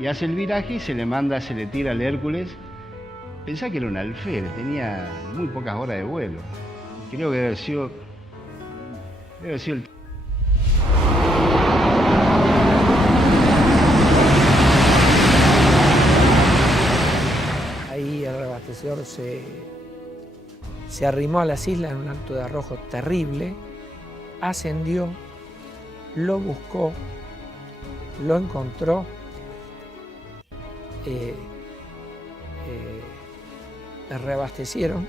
y hace el viraje y se le tira al Hércules. Pensá que era un alférez, tenía muy pocas horas de vuelo. Creo que debe haber sido el... Ahí el reabastecedor se arrimó a las islas en un acto de arrojo terrible, ascendió lo buscó, lo encontró, reabastecieron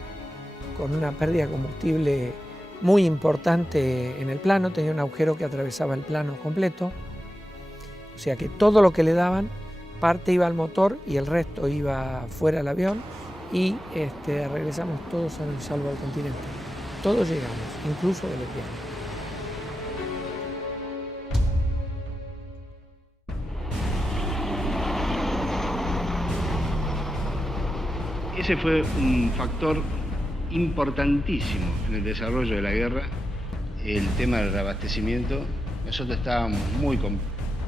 con una pérdida de combustible muy importante en el plano, tenía un agujero que atravesaba el plano completo, o sea que todo lo que le daban, parte iba al motor y el resto iba fuera del avión, y regresamos todos sanos y salvos al continente. Todos llegamos, incluso de lesbianos. Ese fue un factor importantísimo en el desarrollo de la guerra, el tema del reabastecimiento. Nosotros estábamos muy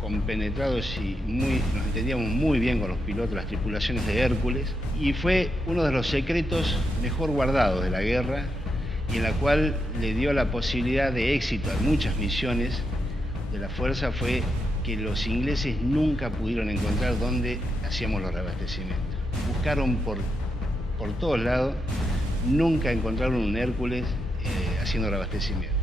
compenetrados y nos entendíamos muy bien con los pilotos, las tripulaciones de Hércules, y fue uno de los secretos mejor guardados de la guerra y en la cual le dio la posibilidad de éxito a muchas misiones de la Fuerza, fue que los ingleses nunca pudieron encontrar dónde hacíamos los reabastecimientos. Buscaron por todos lados, nunca encontraron un Hércules haciendo reabastecimiento.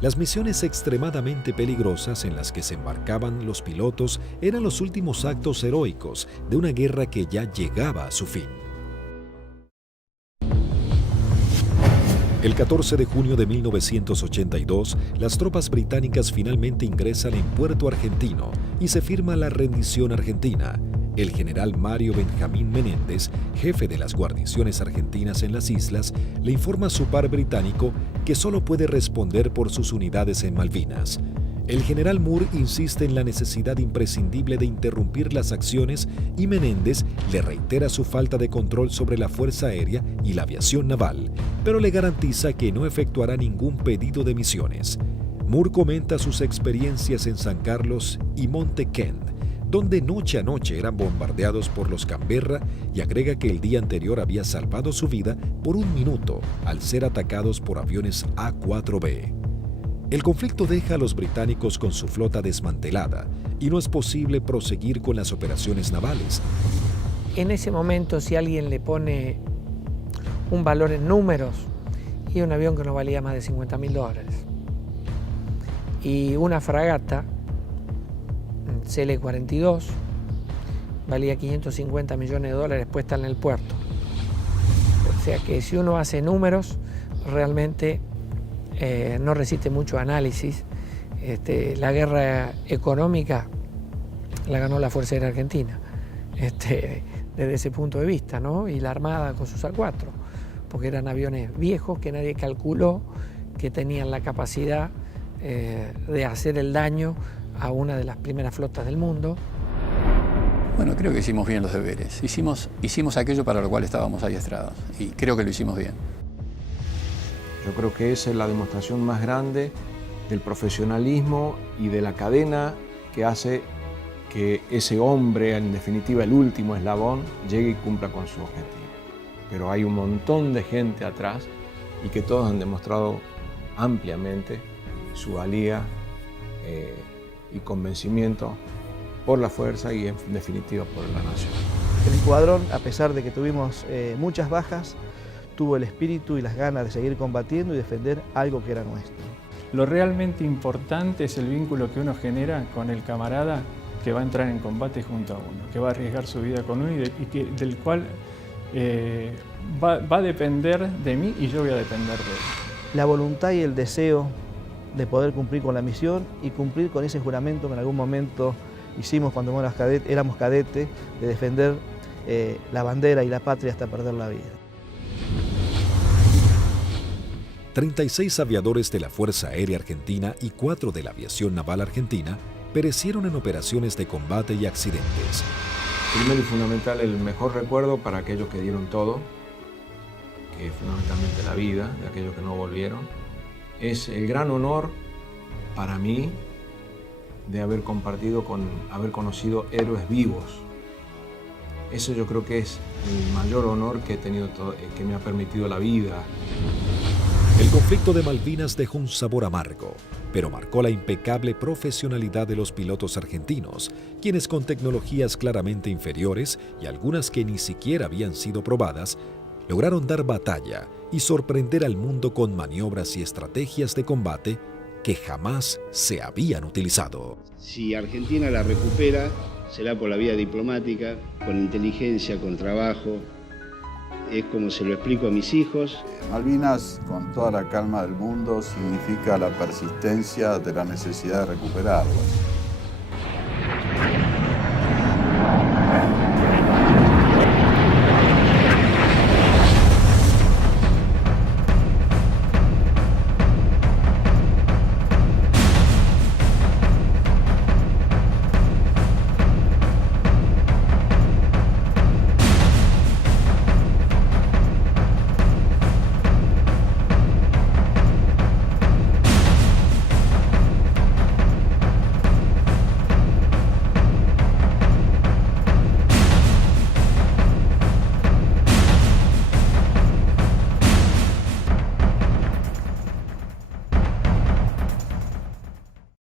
Las misiones extremadamente peligrosas en las que se embarcaban los pilotos eran los últimos actos heroicos de una guerra que ya llegaba a su fin. El 14 de junio de 1982, las tropas británicas finalmente ingresan en Puerto Argentino y se firma la rendición argentina. El general Mario Benjamín Menéndez, jefe de las guarniciones argentinas en las islas, le informa a su par británico que solo puede responder por sus unidades en Malvinas. El general Moore insiste en la necesidad imprescindible de interrumpir las acciones y Menéndez le reitera su falta de control sobre la Fuerza Aérea y la aviación naval, pero le garantiza que no efectuará ningún pedido de misiones. Moore comenta sus experiencias en San Carlos y Monte Kent, donde noche a noche eran bombardeados por los Canberra, y agrega que el día anterior había salvado su vida por un minuto al ser atacados por aviones A-4B. El conflicto deja a los británicos con su flota desmantelada y no es posible proseguir con las operaciones navales. En ese momento, si alguien le pone un valor en números, y un avión que no valía más de $50.000, y una fragata CL-42 valía $550 millones puesta en el puerto. O sea que si uno hace números, realmente no resiste mucho análisis. La guerra económica la ganó la Fuerza Aérea Argentina, desde ese punto de vista, ¿no? Y la Armada con sus A4, porque eran aviones viejos que nadie calculó que tenían la capacidad de hacer el daño a una de las primeras flotas del mundo. Bueno, creo que hicimos bien los deberes. Hicimos aquello para lo cual estábamos adiestrados y creo que lo hicimos bien. Yo creo que esa es la demostración más grande del profesionalismo y de la cadena que hace que ese hombre, en definitiva el último eslabón, llegue y cumpla con su objetivo. Pero hay un montón de gente atrás y que todos han demostrado ampliamente su valía y convencimiento por la fuerza y en definitiva por la nación. El escuadrón, a pesar de que tuvimos muchas bajas, tuvo el espíritu y las ganas de seguir combatiendo y defender algo que era nuestro. Lo realmente importante es el vínculo que uno genera con el camarada que va a entrar en combate junto a uno, que va a arriesgar su vida con uno y del cual va a depender de mí y yo voy a depender de él. La voluntad y el deseo de poder cumplir con la misión y cumplir con ese juramento que en algún momento hicimos cuando éramos cadetes, de defender la bandera y la patria hasta perder la vida. 36 aviadores de la Fuerza Aérea Argentina y 4 de la Aviación Naval Argentina perecieron en operaciones de combate y accidentes. Primero y fundamental, el mejor recuerdo para aquellos que dieron todo, que es fundamentalmente la vida de aquellos que no volvieron. Es el gran honor para mí de haber haber conocido héroes vivos. Eso yo creo que es el mayor honor que he tenido, que me ha permitido la vida. El conflicto de Malvinas dejó un sabor amargo, pero marcó la impecable profesionalidad de los pilotos argentinos, quienes con tecnologías claramente inferiores y algunas que ni siquiera habían sido probadas, lograron dar batalla y sorprender al mundo con maniobras y estrategias de combate que jamás se habían utilizado. Si Argentina la recupera, será por la vía diplomática, con inteligencia, con trabajo. Es como se lo explico a mis hijos. Malvinas, con toda la calma del mundo, significa la persistencia de la necesidad de recuperarlas.